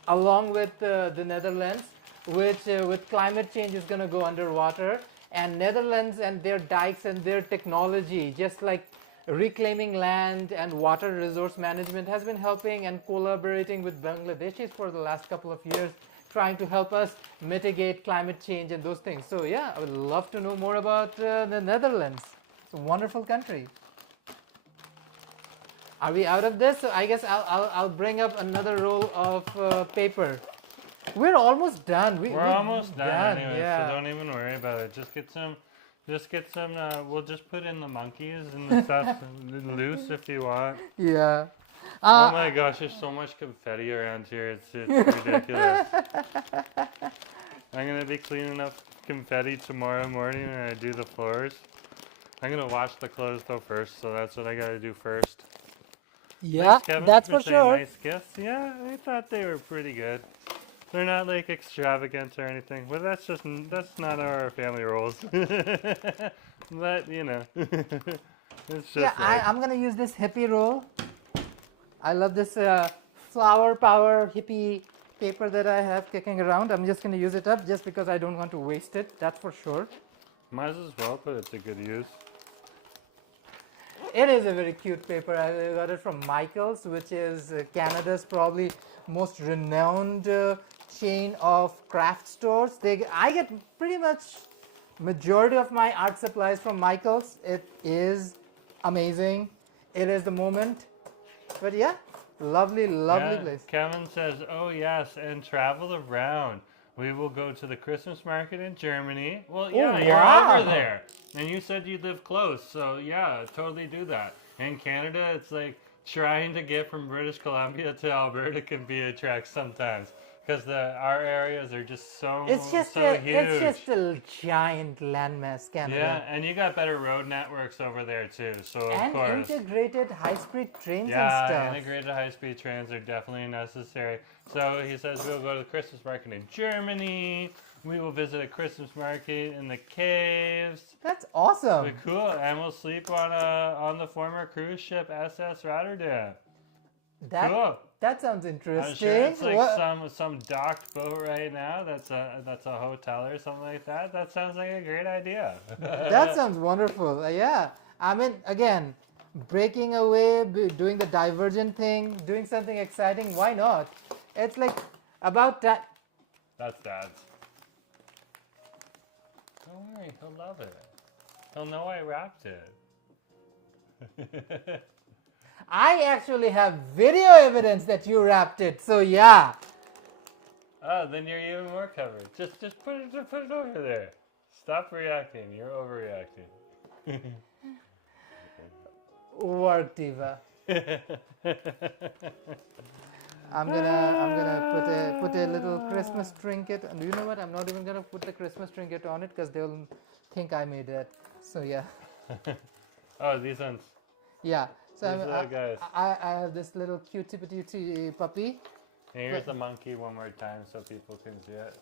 along with the Netherlands, which with climate change is going to go underwater. And Netherlands and their dikes and their technology, just like reclaiming land and water resource management, has been helping and collaborating with Bangladeshis for the last couple of years, trying to help us mitigate climate change and those things. So yeah, I would love to know more about the Netherlands. It's a wonderful country. Are we out of this? So I guess I'll bring up another roll of paper. We're almost done. We're almost done anyway, yeah. so don't even worry about it. Just get some. We'll just put in the monkeys and the stuff loose if you want. Yeah. Oh my gosh, there's so much confetti around here. It's ridiculous. I'm gonna be cleaning up confetti tomorrow morning when I do the floors. I'm gonna wash the clothes though first, so that's what I gotta do first. Yeah, Thanks, Kevin, that's for saying sure. Nice gifts. Yeah, I thought they were pretty good. They're not like extravagant or anything, but that's not our family rules. But you know, it's just. Yeah, I'm gonna use this hippie roll. I love this flower power hippie paper that I have kicking around. I'm just gonna use it up just because I don't want to waste it. That's for sure. Might as well put it to good use. it is a very cute paper. I got it from Michael's, which is Canada's probably most renowned chain of craft stores. I get pretty much majority of my art supplies from Michael's. It is amazing. It is the moment. But yeah, lovely place. Kevin says, "Oh yes, and travel around. We will go to the Christmas market in Germany." Well, yeah, you're wow. over there, and you said you live close, so yeah, totally do that. In Canada, it's like trying to get from British Columbia to Alberta can be a trek sometimes, because our areas are just so huge. It's just a giant landmass, Canada. Yeah, and you got better road networks over there too. So of course, integrated high-speed trains and yeah, stuff. integrated high-speed trains are definitely necessary. So he says we'll go to the Christmas market in Germany. We will visit a Christmas market in the caves. That's awesome. It'll be cool, and we'll sleep on the former cruise ship SS Rotterdam. Cool. That sounds interesting. I'm sure it's like some docked boat right now. That's a hotel or something like that. That sounds like a great idea. That sounds wonderful. Yeah. I mean, again, breaking away, doing the divergent thing, doing something exciting. Why not? It's like about that. That's Dad's. Don't worry, he'll love it. He'll know I wrapped it. I actually have video evidence that you wrapped it, so yeah. Oh, then you're even more covered. Just put it over there. Stop reacting. You're overreacting. Work, diva. I'm gonna put a little Christmas trinket. And do you know what? I'm not even gonna put the Christmas trinket on it because they'll think I made it. So yeah. Oh, these ones. Yeah. So guys. I have this little cutie puppy. And here's the monkey one more time so people can see it.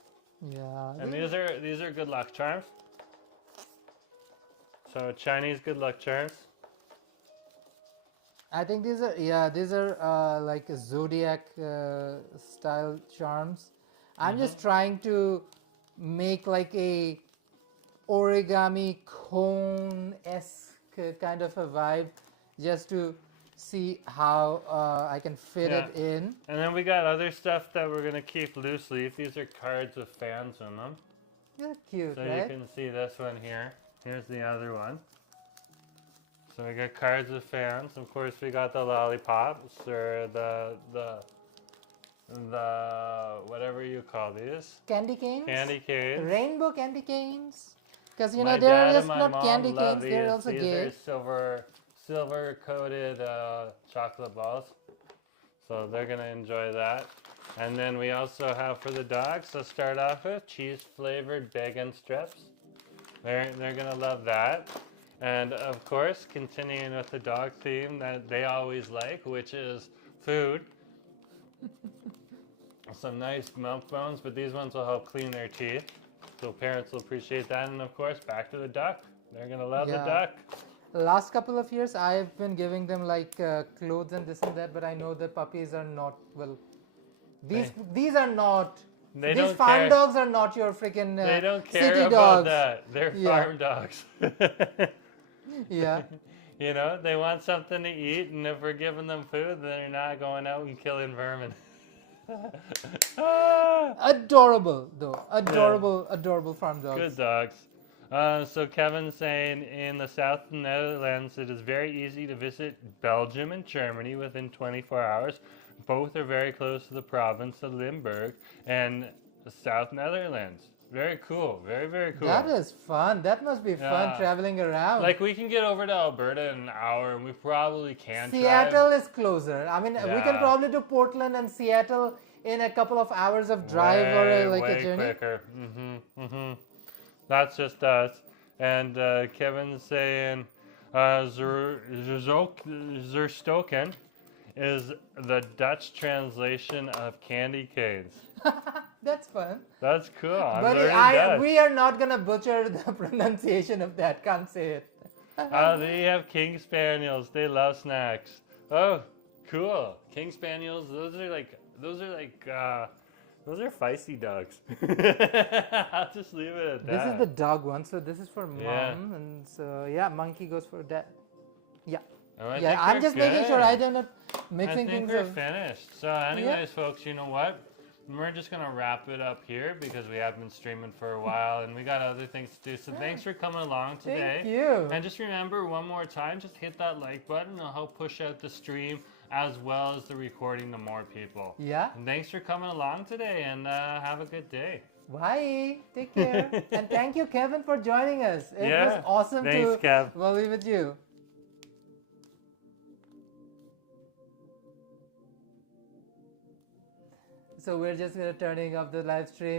Yeah. And these are good luck charms. So Chinese good luck charms. I think these are like a zodiac style charms. I'm just trying to make like a origami cone-esque kind of a vibe, just to see how I can fit it in. And then we got other stuff that we're gonna keep loose leaf. These are cards with fans in them. They're cute, so right? you can see this one here. Here's the other one. So we got cards with fans. Of course, we got the lollipops or the whatever you call these. Candy canes. Candy canes. Rainbow candy canes. Because My they're dad just and my not mom candy love canes. They're these. also These gay. are silver coated chocolate balls. So they're gonna enjoy that. And then we also have for the dogs to start off with cheese flavored bacon strips. They're gonna love that. And of course, continuing with the dog theme that they always like, which is food. Some nice milk bones, but these ones will help clean their teeth. So parents will appreciate that. And of course, back to the duck. They're gonna love the duck. Last couple of years, I've been giving them like clothes and this and that, but I know the puppies are not, well, these are not, these farm dogs are not your freaking they don't care city about dogs. that. They're farm dogs. Yeah. You know, they want something to eat, and if we're giving them food, they're not going out and killing vermin. Adorable, though. Adorable farm dogs. Good dogs. So Kevin's saying in the South Netherlands, it is very easy to visit Belgium and Germany within 24 hours. Both are very close to the province of Limburg and the South Netherlands. Very cool. Very, very cool. That is fun. That must be fun traveling around. Like, we can get over to Alberta in an hour, and we probably can Seattle is closer. I mean, we can probably do Portland and Seattle in a couple of hours of drive or a journey. Way quicker. That's just us. And Kevin's saying Zerstoken is the Dutch translation of candy canes. That's fun. That's cool. But we are not going to butcher the pronunciation of that. Can't say it. They have King Spaniels. They love snacks. Oh, cool. King Spaniels, those are feisty dogs. I'll just leave it at that. This is the dog one, so this is for mom. And so, yeah, monkey goes for dad. Yeah. Oh, I Yeah, think I'm we're just making sure good. I don't not I mixing think things we're up. finished. So anyways, folks, you know what? We're just going to wrap it up here because we have been streaming for a while and we got other things to do. So thanks for coming along today. Thank you. And just remember one more time, just hit that like button. It'll help push out the stream as well as the recording to more people. Yeah. And thanks for coming along today and have a good day. Bye. Take care. And thank you, Kevin, for joining us. It was awesome Thanks, Kev. be with you. So we're just turning off the live stream.